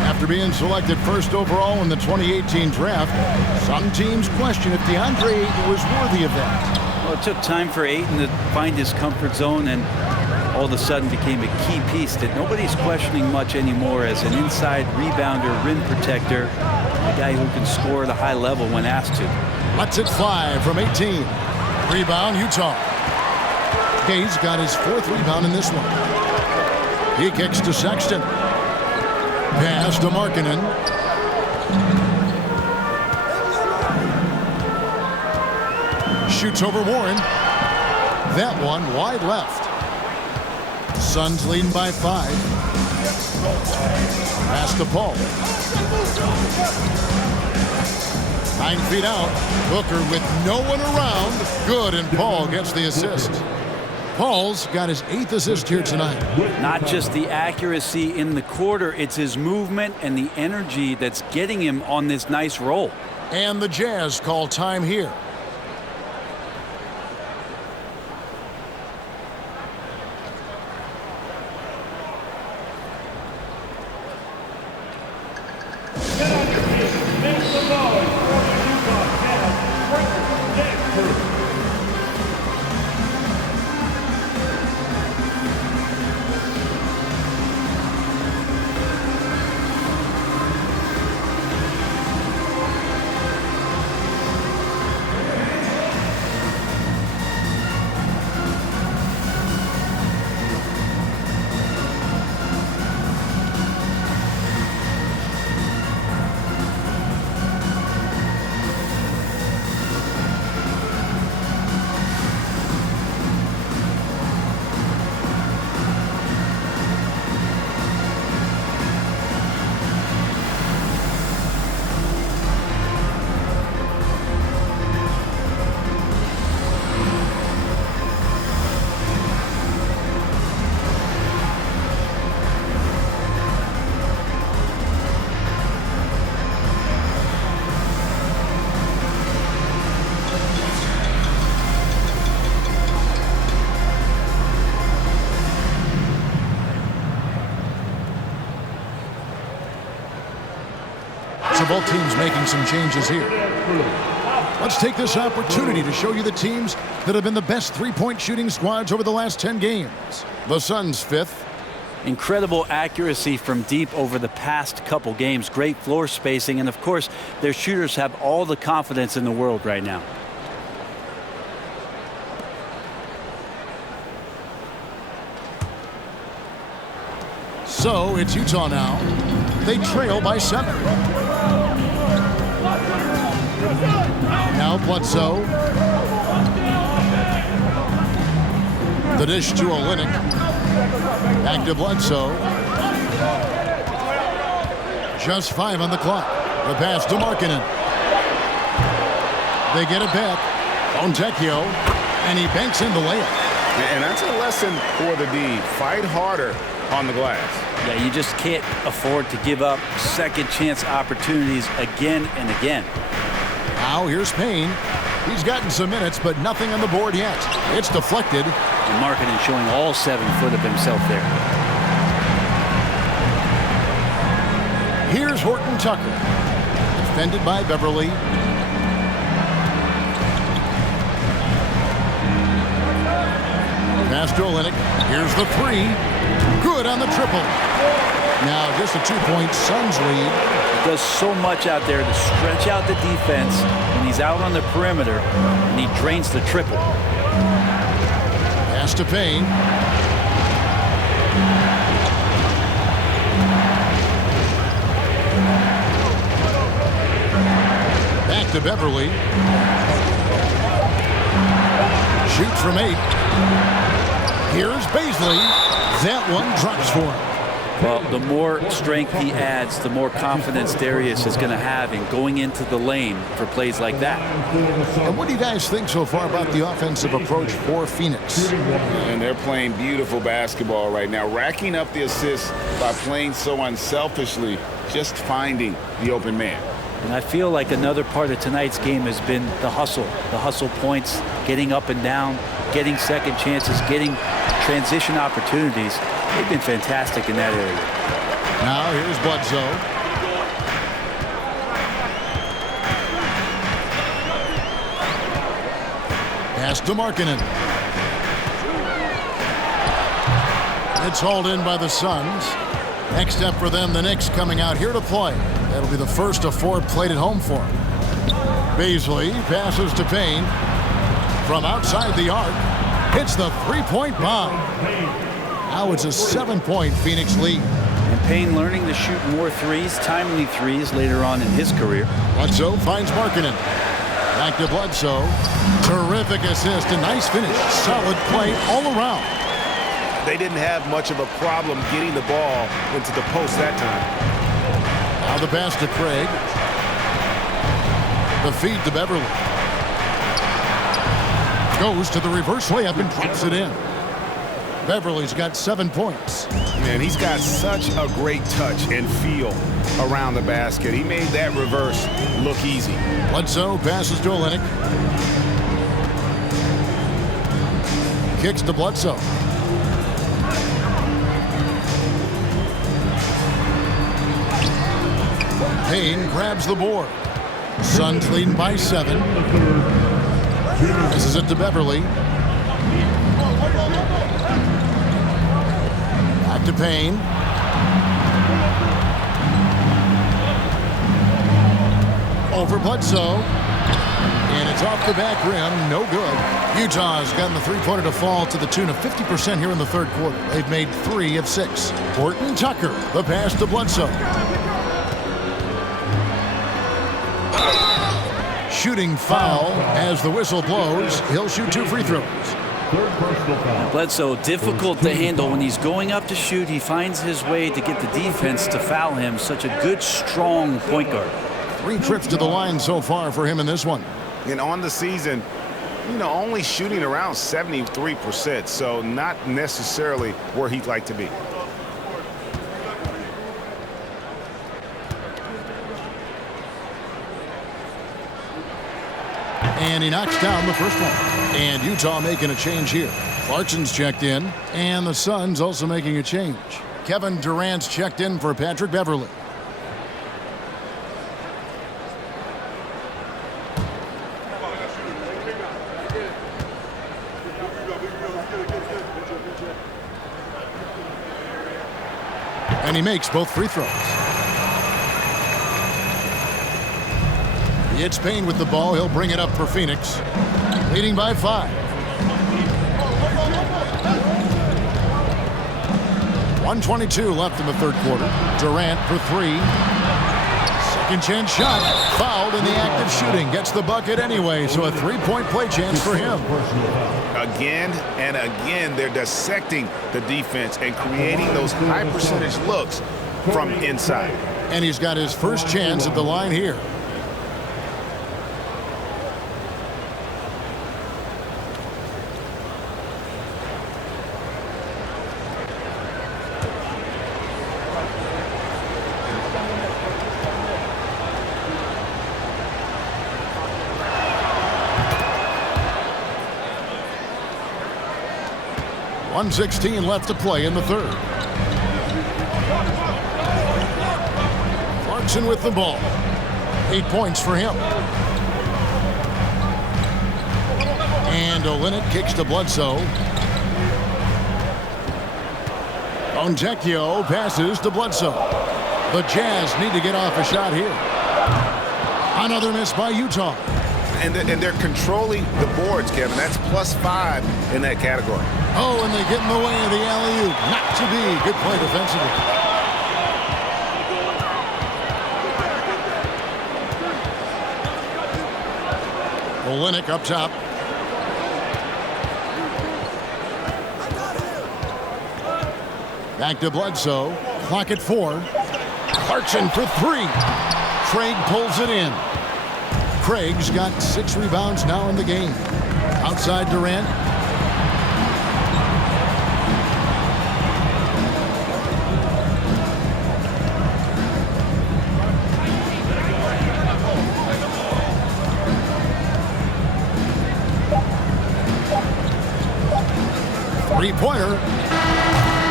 After being selected first overall in the 2018 draft, some teams question if DeAndre Ayton was worthy of that. Well, it took time for Ayton to find his comfort zone and all of a sudden became a key piece that nobody's questioning much anymore as an inside rebounder, rim protector, a guy who can score at a high level when asked to. Lets it fly from 18. Rebound, Utah. Gay's got his 4th rebound in this one. He kicks to Sexton. Pass to Markkanen. Shoots over Warren. That one wide left. Suns leading by 5. Pass to Paul. 9 feet out. Booker with no one around. Good, and Paul gets the assist. Paul's got his 8th assist here tonight. Not just the accuracy in the quarter, it's his movement and the energy that's getting him on this nice roll. And the Jazz call time here. So both teams making some changes here. Let's take this opportunity to show you the teams that have been the best three-point shooting squads over the last 10 games. The Suns 5th. Incredible accuracy from deep over the past couple games. Great floor spacing, and of course, their shooters have all the confidence in the world right now. So it's Utah now. They trail by 7. Now Bledsoe. The dish to Olynyk. Back to Bledsoe. Just 5 on the clock. The pass to Markkanen. They get it back. Fontecchio. And he banks in the layup. And that's a lesson for the D. Fight harder on the glass. Yeah, you just can't afford to give up second chance opportunities again and again. Now here's Payne. He's gotten some minutes, but nothing on the board yet. It's deflected. And Markkanen showing all 7 foot of himself there. Here's Horton Tucker. Defended by Beverly. Pass to Olynyk. Here's the 3. Good on the triple. Now just a 2-point Suns lead. Does so much out there to stretch out the defense when he's out on the perimeter, and he drains the triple. Pass to Payne. Back to Beverly. Shoots from 8. Here's Baisley. That one drops for him. Well, the more strength he adds, the more confidence Darius is going to have in going into the lane for plays like that. And what do you guys think so far about the offensive approach for Phoenix? And they're playing beautiful basketball right now, racking up the assists by playing so unselfishly, just finding the open man. And I feel like another part of tonight's game has been the hustle points, getting up and down, getting second chances, getting transition opportunities. They've been fantastic in that area. Now here's Bledsoe. Pass to Markkanen. It's hauled in by the Suns. Next up for them, the Knicks coming out here to play. That'll be the first of 4 played at home for them. Baisley passes to Payne. From outside the arc, hits the 3-point bomb. Now it's a 7-point Phoenix lead. And Payne learning to shoot more threes, timely threes later on in his career. Bledsoe finds Markkanen. Back to Bledsoe. Terrific assist, a nice finish. Solid play all around. They didn't have much of a problem getting the ball into the post that time. Now the pass to Craig. The feed to Beverly. Goes to the reverse layup and drops it in. Beverly's got 7 points. Man, he's got such a great touch and feel around the basket. He made that reverse look easy. Bledsoe passes to Olynyk. Kicks to Bledsoe. Payne grabs the board. Suns leading by 7. This is it to Beverly. Back to Payne. Over Bledsoe. And it's off the back rim. No good. Utah's gotten the three-pointer to fall to the tune of 50% here in the third quarter. They've made 3 of 6. Horton Tucker, the pass to Bledsoe. Shooting foul as the whistle blows. He'll shoot 2 free throws. Bledsoe difficult to handle when he's going up to shoot. He finds his way to get the defense to foul him. Such a good, strong point guard. 3 trips to the line so far for him in this one. And on the season, only shooting around 73%, so not necessarily where he'd like to be. And he knocks down the first one. And Utah making a change here. Clarkson's checked in, and the Suns also making a change. Kevin Durant's checked in for Patrick Beverly. And he makes both free throws. It's Payne with the ball. He'll bring it up for Phoenix. Leading by 5. 1:22 left in the third quarter. Durant for 3. Second chance shot. Fouled in the act of shooting. Gets the bucket anyway, so a 3-point play chance for him. Again and again, they're dissecting the defense and creating those high percentage looks from inside. And he's got his first chance at the line here. .116 left to play in the third. Clarkson with the ball. 8 points for him. And Olynyk kicks to Bledsoe. Fontecchio passes to Bledsoe. The Jazz need to get off a shot here. Another miss by Utah. And they're controlling the boards, Kevin. That's +5 in that category. Oh, and they get in the way of the alley-oop. Not to be. Good play defensively. Olynyk up top. Back to Bledsoe. Clock at 4. Clarkson for 3. Craig pulls it in. Craig's got 6 rebounds now in the game. Outside Durant. Three-pointer.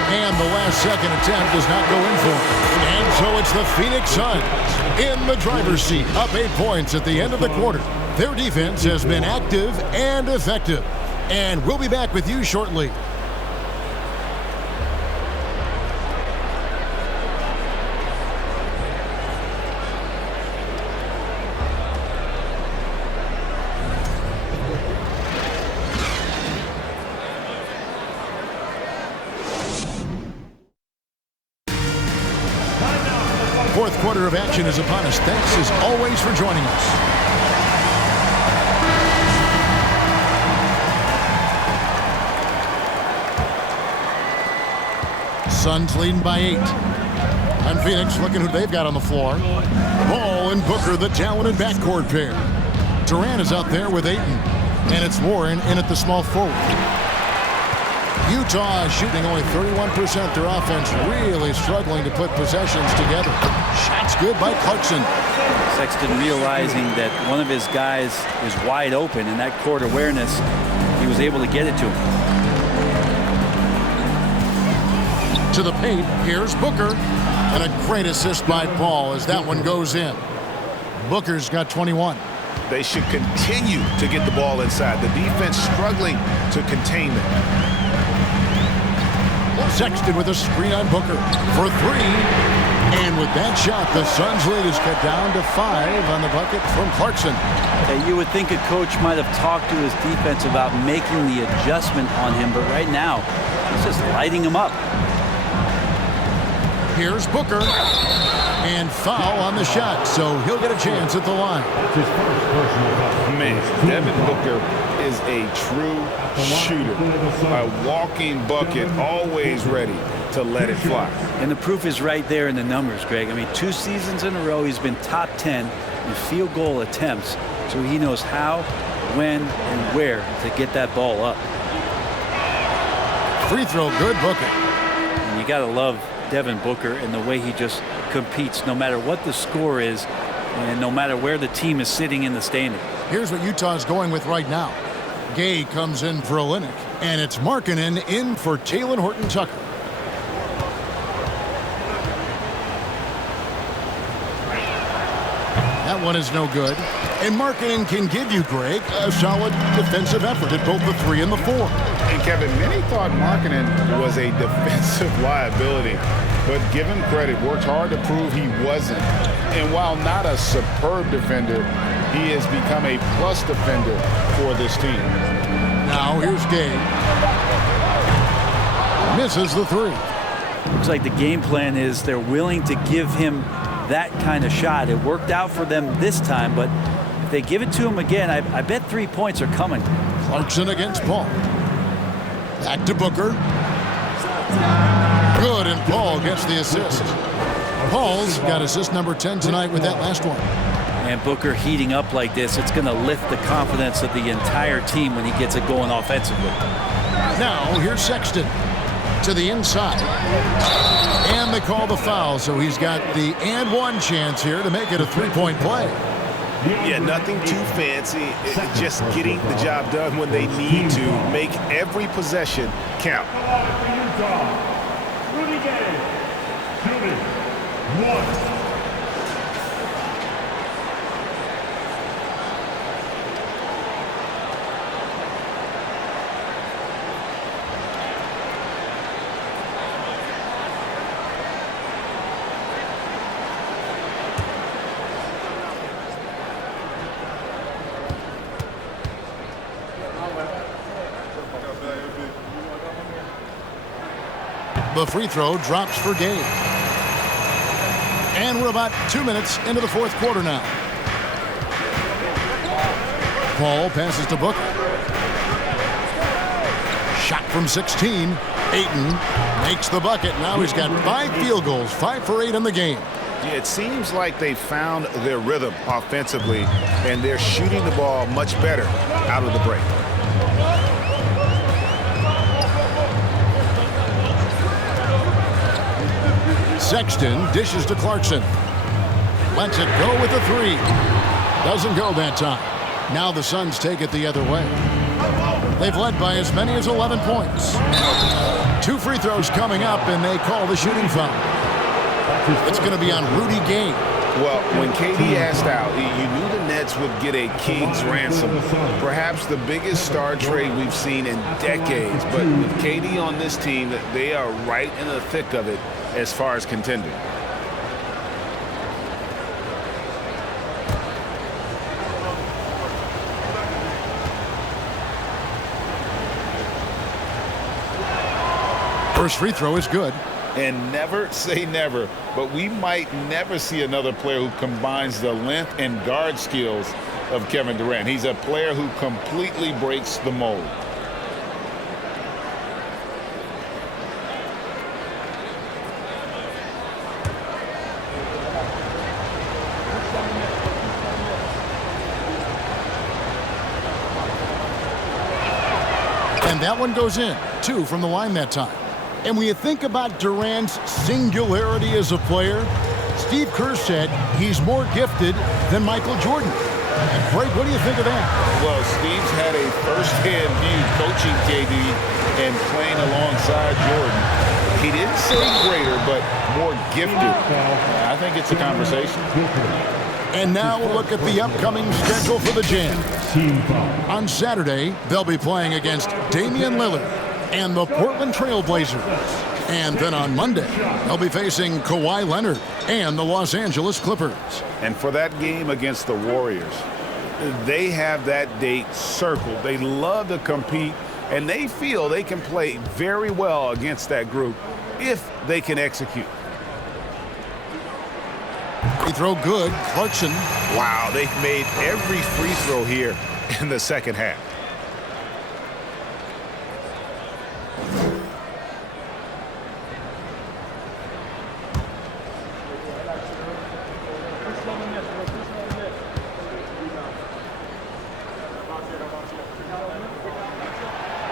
And the last-second attempt does not go in for him. And so it's the Phoenix Suns in the driver's seat, up 8 points at the end of the quarter. Their defense has been active and effective. And we'll be back with you shortly. Fourth quarter of action is upon us. Thanks as always for joining us. Suns leading by 8. And Phoenix looking who they've got on the floor. Ball and Booker, the talented backcourt pair. Durant is out there with Ayton. And it's Warren in at the small forward. Utah shooting only 31%. Their offense really struggling to put possessions together. Shots good by Clarkson. Sexton realizing that one of his guys is wide open, and that court awareness, he was able to get it to him. To the paint, here's Booker. And a great assist by Paul as that one goes in. Booker's got 21. They should continue to get the ball inside. The defense struggling to contain them. Sexton with a screen on Booker for 3. And with that shot, the Suns' lead is cut down to 5 on the bucket from Clarkson. You would think a coach might have talked to his defense about making the adjustment on him, but right now, he's just lighting him up. Here's Booker. And foul on the shot, so he'll get a chance at the line. Man, Devin Booker is a true shooter. A walking bucket, always ready to let it fly. And the proof is right there in the numbers, Greg. I mean, 2 seasons in a row, he's been top 10 in field goal attempts, so he knows how, when, and where to get that ball up. Free throw, good Booker. And you got to love Devin Booker and the way he just competes no matter what the score is and no matter where the team is sitting in the standing. Here's what Utah's going with right now. Gay comes in for Olynyk, and it's Markkanen in for Talen Horton-Tucker. That one is no good. And Markkanen can give you, Greg, a solid defensive effort at both the 3 and the 4. And Kevin, many thought Markkanen was a defensive liability. but give him credit, worked hard to prove he wasn't. And while not a superb defender, he has become a plus defender for this team. Now here's Gabe. Misses the three. Looks like the game plan is they're willing to give him that kind of shot. It worked out for them this time, but if they give it to him again, I bet 3 points are coming. Clarkson against Paul. Back to Booker. Good, and Paul gets the assist. Paul's got assist number 10 tonight with that last one. And Booker heating up like this, it's going to lift the confidence of the entire team when he gets it going offensively. Now here's Sexton to the inside. And they call the foul, so he's got the and one chance here to make it a three-point play. Yeah, nothing too fancy. Just getting the job done when they need to. Make every possession count. Rudy Gay, shooting 1. The free throw drops for Gabe. And we're about 2 minutes into the fourth quarter now. Paul passes to Booker. Shot from 16. Ayton makes the bucket. Now he's got 5 field goals, 5 for 8 in the game. Yeah, it seems like they found their rhythm offensively, and they're shooting the ball much better out of the break. Sexton dishes to Clarkson. Lets it go with a three. Doesn't go that time. Now the Suns take it the other way. They've led by as many as 11 points. 2 free throws coming up, and they call the shooting foul. It's going to be on Rudy Gay. Well, when KD asked out, you knew the Nets would get a king's ransom. Perhaps the biggest star trade we've seen in decades. But with KD on this team, they are right in the thick of it as far as contending. First free throw is good. And never say never, but we might never see another player who combines the length and guard skills of Kevin Durant. He's a player who completely breaks the mold. And that one goes in. 2 from the line that time. And when you think about Durant's singularity as a player, Steve Kerr said he's more gifted than Michael Jordan. And Greg, what do you think of that? Well, Steve's had a first-hand view coaching KD and playing alongside Jordan. He didn't say greater, but more gifted. I think it's a conversation. And now we'll look at the upcoming schedule for the Jam. On Saturday, they'll be playing against Damian Lillard and the Portland Trail Blazers. And then on Monday, they'll be facing Kawhi Leonard and the Los Angeles Clippers. And for that game against the Warriors, they have that date circled. They love to compete, and they feel they can play very well against that group if they can execute. Free throw good. Clarkson. Wow, they've made every free throw here in the second half.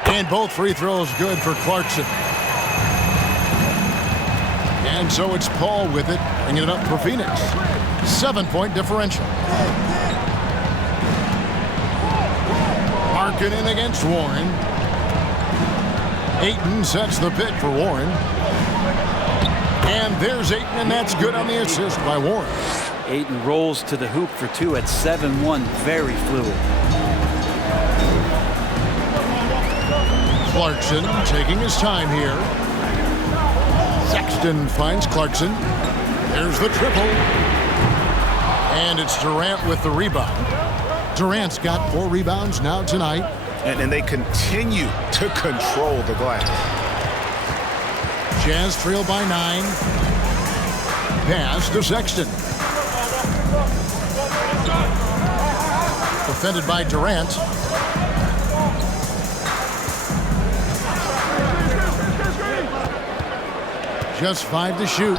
And both free throws good for Clarkson. And so it's Paul with it, bringing it up for Phoenix. 7-point differential. Marking against Warren. Ayton sets the pick for Warren. And there's Ayton, and that's good on the assist by Warren. Ayton rolls to the hoop for 2 at 7-1, very fluid. Clarkson taking his time here. Sexton finds Clarkson. There's the triple. And it's Durant with the rebound. Durant's got 4 rebounds now tonight. And they continue to control the glass. Jazz trail by 9. Pass to Sexton. Defended by Durant. Just 5 to shoot.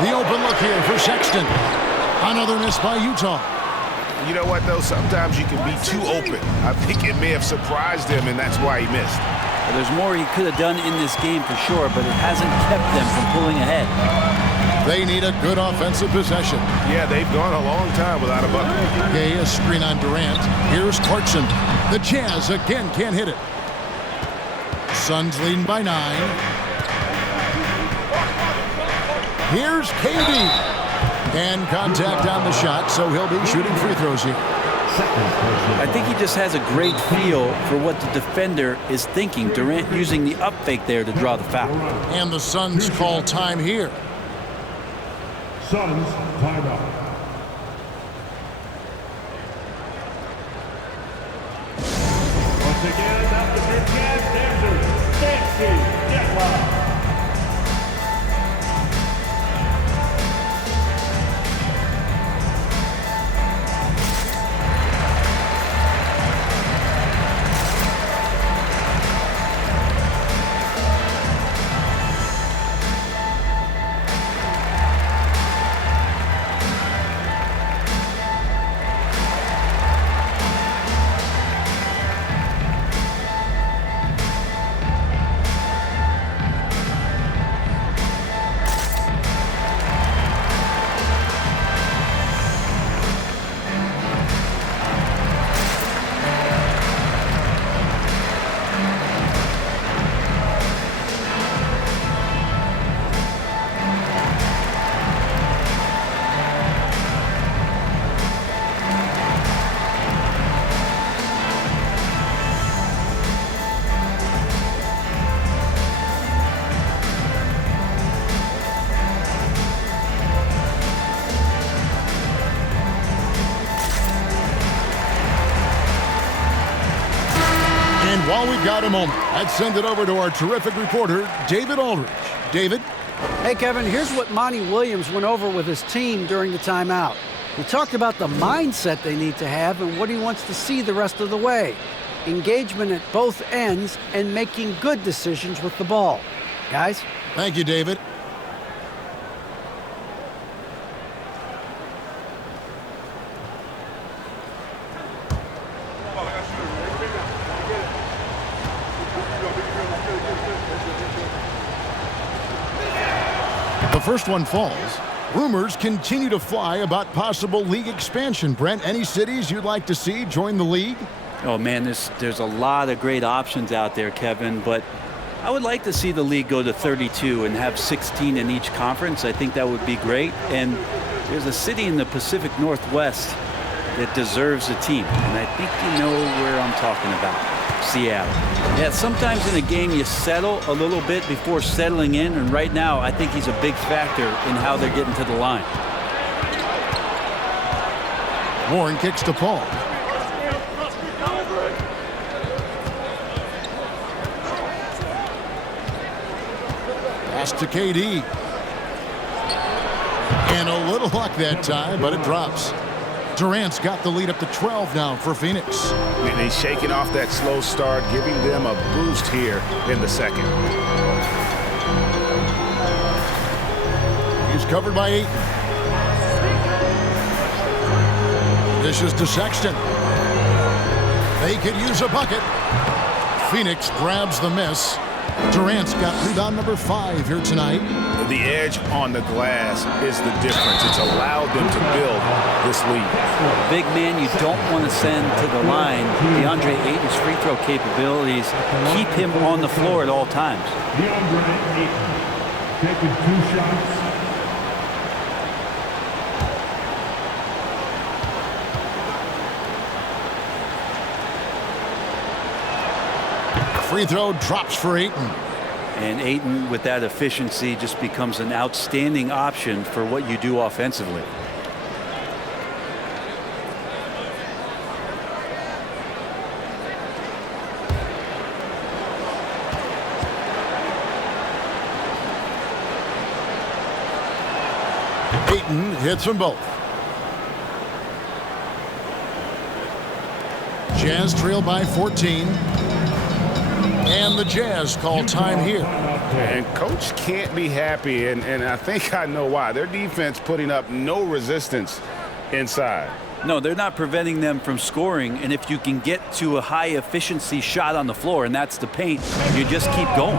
The open look here for Sexton. Another miss by Utah. You know what, though? Sometimes you can be too open. I think it may have surprised him, and that's why he missed. Well, there's more he could have done in this game for sure, but it hasn't kept them from pulling ahead. They need a good offensive possession. Yeah, they've gone a long time without a bucket. Gay, a screen on Durant. Here's Clarkson. The Jazz again can't hit it. Suns leading by 9. Here's KD. And contact on the shot, so he'll be shooting free throws here. I think he just has a great feel for what the defender is thinking. Durant using the up fake there to draw the foul. And the Suns call time here. Suns timeout. Once again, after mid-game, there's a fancy deadline. While we've got a moment, let's send it over to our terrific reporter, David Aldridge. David? Hey, Kevin, here's what Monty Williams went over with his team during the timeout. He talked about the mindset they need to have and what he wants to see the rest of the way. Engagement at both ends and making good decisions with the ball. Guys? Thank you, David. The first one falls. Rumors continue to fly about possible league expansion. Brent, any cities you'd like to see join the league? Oh, man, there's a lot of great options out there, Kevin, but I would like to see the league go to 32 and have 16 in each conference. I think that would be great. And there's a city in the Pacific Northwest that deserves a team, and I think you know where I'm talking about. Seattle. Yeah, sometimes in a game you settle a little bit before settling in, and right now I think he's a big factor in how they're getting to the line. Warren kicks to Paul. Pass to KD. And a little luck that time, but it drops. Durant's got the lead up to 12 now for Phoenix. And he's shaking off that slow start, giving them a boost here in the second. He's covered by 8. Dishes to Sexton. They could use a bucket. Phoenix grabs the miss. Durant's got rebound number 5 here tonight. The edge on the glass is the difference. It's allowed them to build this lead. Big man you don't want to send to the line. DeAndre Ayton's free throw capabilities keep him on the floor at all times. DeAndre Ayton taking 2 shots. Free throw drops for Ayton. And Ayton, with that efficiency, just becomes an outstanding option for what you do offensively. Ayton hits them both. Jazz trail by 14. And the Jazz call time here. And coach can't be happy, and I think I know why. Their defense putting up no resistance inside. No, they're not preventing them from scoring, and if you can get to a high efficiency shot on the floor, and that's the paint, you just keep going.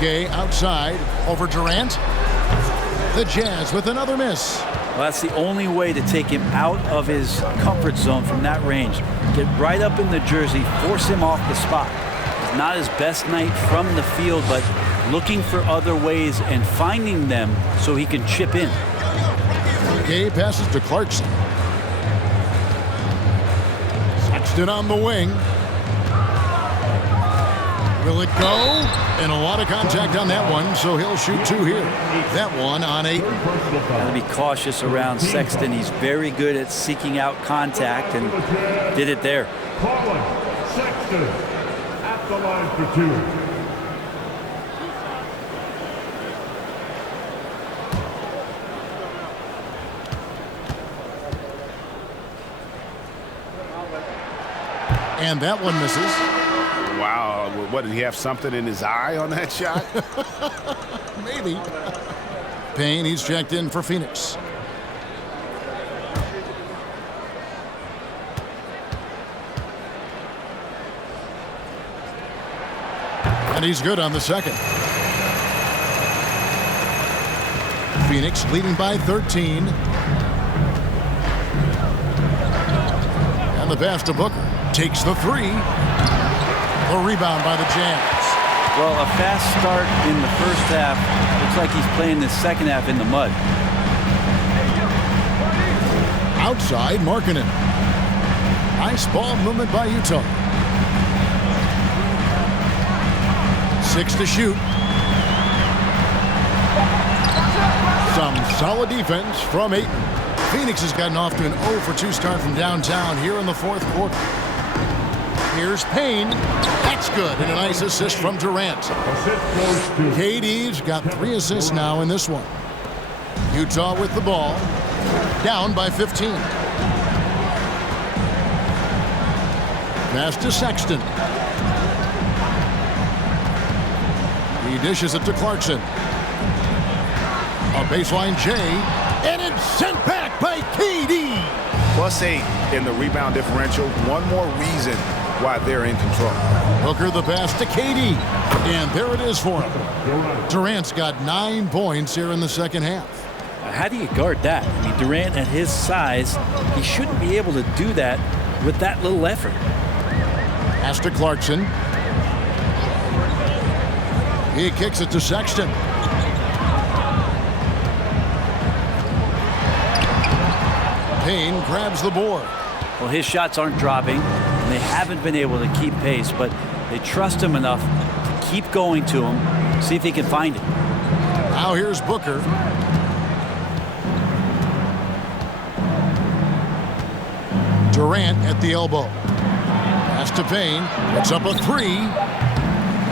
Gay outside over Durant. The Jazz with another miss. Well, that's the only way to take him out of his comfort zone from that range. Get right up in the jersey, force him off the spot. It's not his best night from the field, but looking for other ways and finding them so he can chip in. Gay passes to Clarkson. Sexton on the wing. Will it go? And a lot of contact on that one, so he'll shoot two here. That one on 8. Got to be cautious around Sexton. He's very good at seeking out contact and did it there. Sexton at the line for 2. And that one misses. Wow, what, did he have something in his eye on that shot? Maybe. Payne, he's checked in for Phoenix. And he's good on the second. Phoenix leading by 13. And the pass to Booker. Takes the 3. A rebound by the Jazz. Well, a fast start in the first half. Looks like he's playing the second half in the mud. Outside, Markkanen. Nice ball movement by Utah. 6 to shoot. Some solid defense from Ayton. Phoenix has gotten off to an 0 for 2 start from downtown here in the fourth quarter. Here's Payne. That's good. And a nice assist from Durant. KD's got 3 assists now in this one. Utah with the ball. Down by 15. Pass to Sexton. He dishes it to Clarkson. A baseline J. And it's sent back by KD. +8 in the rebound differential. One more reason why they're in control. Booker the pass to KD. And there it is for him. Durant's got 9 points here in the second half. How do you guard that? I mean, Durant at his size, he shouldn't be able to do that with that little effort. Pass to Clarkson. He kicks it to Sexton. Payne grabs the board. Well, his shots aren't dropping, and they haven't been able to keep pace, but they trust him enough to keep going to him, see if he can find it. Now here's Booker. Durant at the elbow. Pass to Payne. It's up a 3.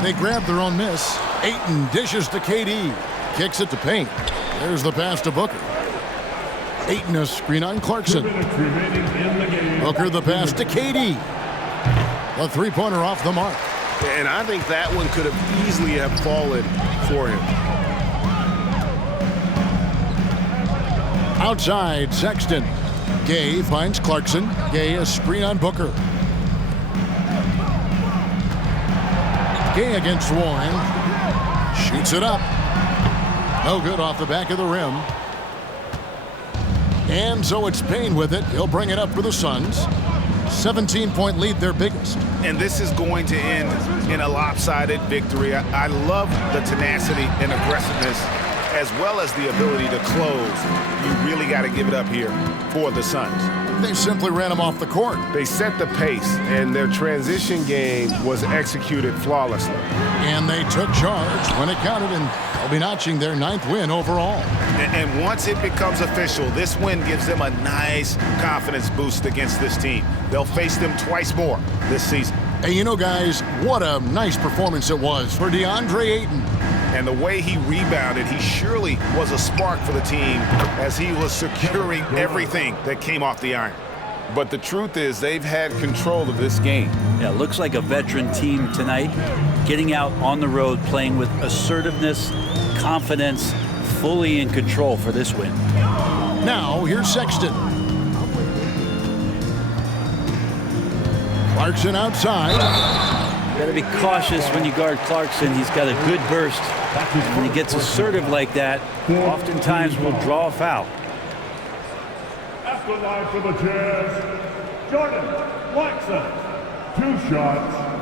They grab their own miss. Ayton dishes to KD. Kicks it to Payne. There's the pass to Booker. Ayton a screen on Clarkson. Booker the pass to KD. A 3-pointer off the mark. And I think that one could have easily have fallen for him. Outside, Sexton. Gay finds Clarkson. Gay a screen on Booker. Gay against Warren. Shoots it up. No good off the back of the rim. And so it's Payne with it. He'll bring it up for the Suns. 17-point lead, their biggest. And this is going to end in a lopsided victory. I love the tenacity and aggressiveness as well as the ability to close. You really got to give it up here for the Suns. They simply ran him off the court. They set the pace, and their transition game was executed flawlessly. And they took charge when it counted, and they'll be notching their 9th win overall. And once it becomes official, this win gives them a nice confidence boost against this team. They'll face them twice more this season. Hey, you know, guys, what a nice performance it was for DeAndre Ayton. And the way he rebounded, he surely was a spark for the team as he was securing everything that came off the iron. But the truth is they've had control of this game. Yeah, looks like a veteran team tonight, getting out on the road, playing with assertiveness, confidence, fully in control for this win. Now, here's Sexton. Clarkson outside. Got to be cautious when you guard Clarkson. He's got a good burst. When he gets assertive like that, oftentimes will draw a foul. After line for the Jazz, Jordan Clarkson. 2 shots.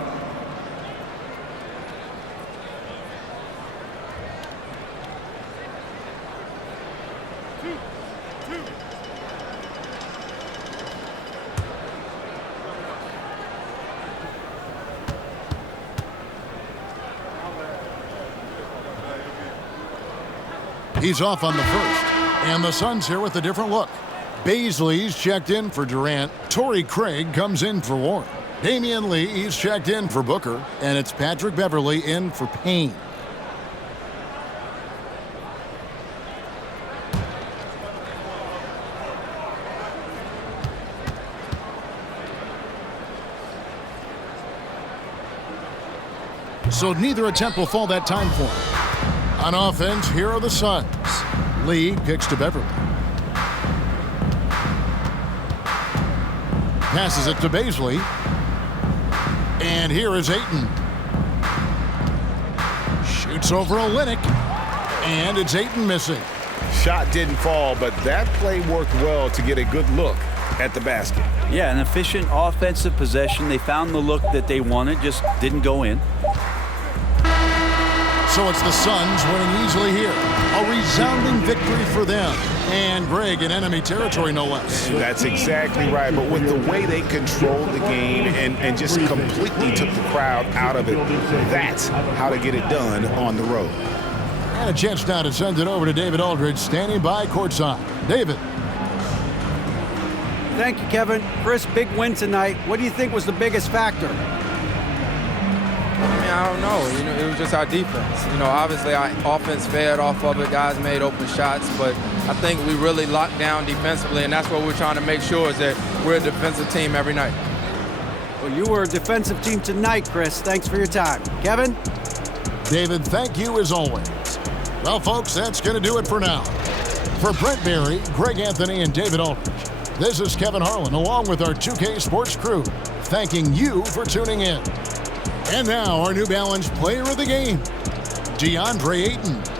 He's off on the first. And the Suns here with a different look. Baisley's checked in for Durant. Torrey Craig comes in for Warren. Damian Lee's checked in for Booker. And it's Patrick Beverley in for Payne. So neither attempt will fall that time for him. On offense, here are the Suns. Lee kicks to Beverley. Passes it to Baisley. And here is Ayton. Shoots over Olynyk. And it's Ayton missing. Shot didn't fall, but that play worked well to get a good look at the basket. Yeah, an efficient offensive possession. They found the look that they wanted, just didn't go in. So it's the Suns winning easily here. A resounding victory for them. And Greg in enemy territory, no less. That's exactly right. But with the way they controlled the game and just completely took the crowd out of it, that's how to get it done on the road. And a chance now to send it over to David Aldridge, standing by courtside. David. Thank you, Kevin. Chris, big win tonight. What do you think was the biggest factor? I don't know. It was just our defense. Obviously our offense fed off of it. Guys made open shots, but I think we really locked down defensively, and that's what we're trying to make sure is that we're a defensive team every night. Well, you were a defensive team tonight, Chris. Thanks for your time. Kevin? David, thank you as always. Well, folks, that's going to do it for now. For Brent Berry, Greg Anthony, and David Aldridge, this is Kevin Harlan, along with our 2K Sports crew. thanking you for tuning in. And now our New Balance Player of the Game, DeAndre Ayton.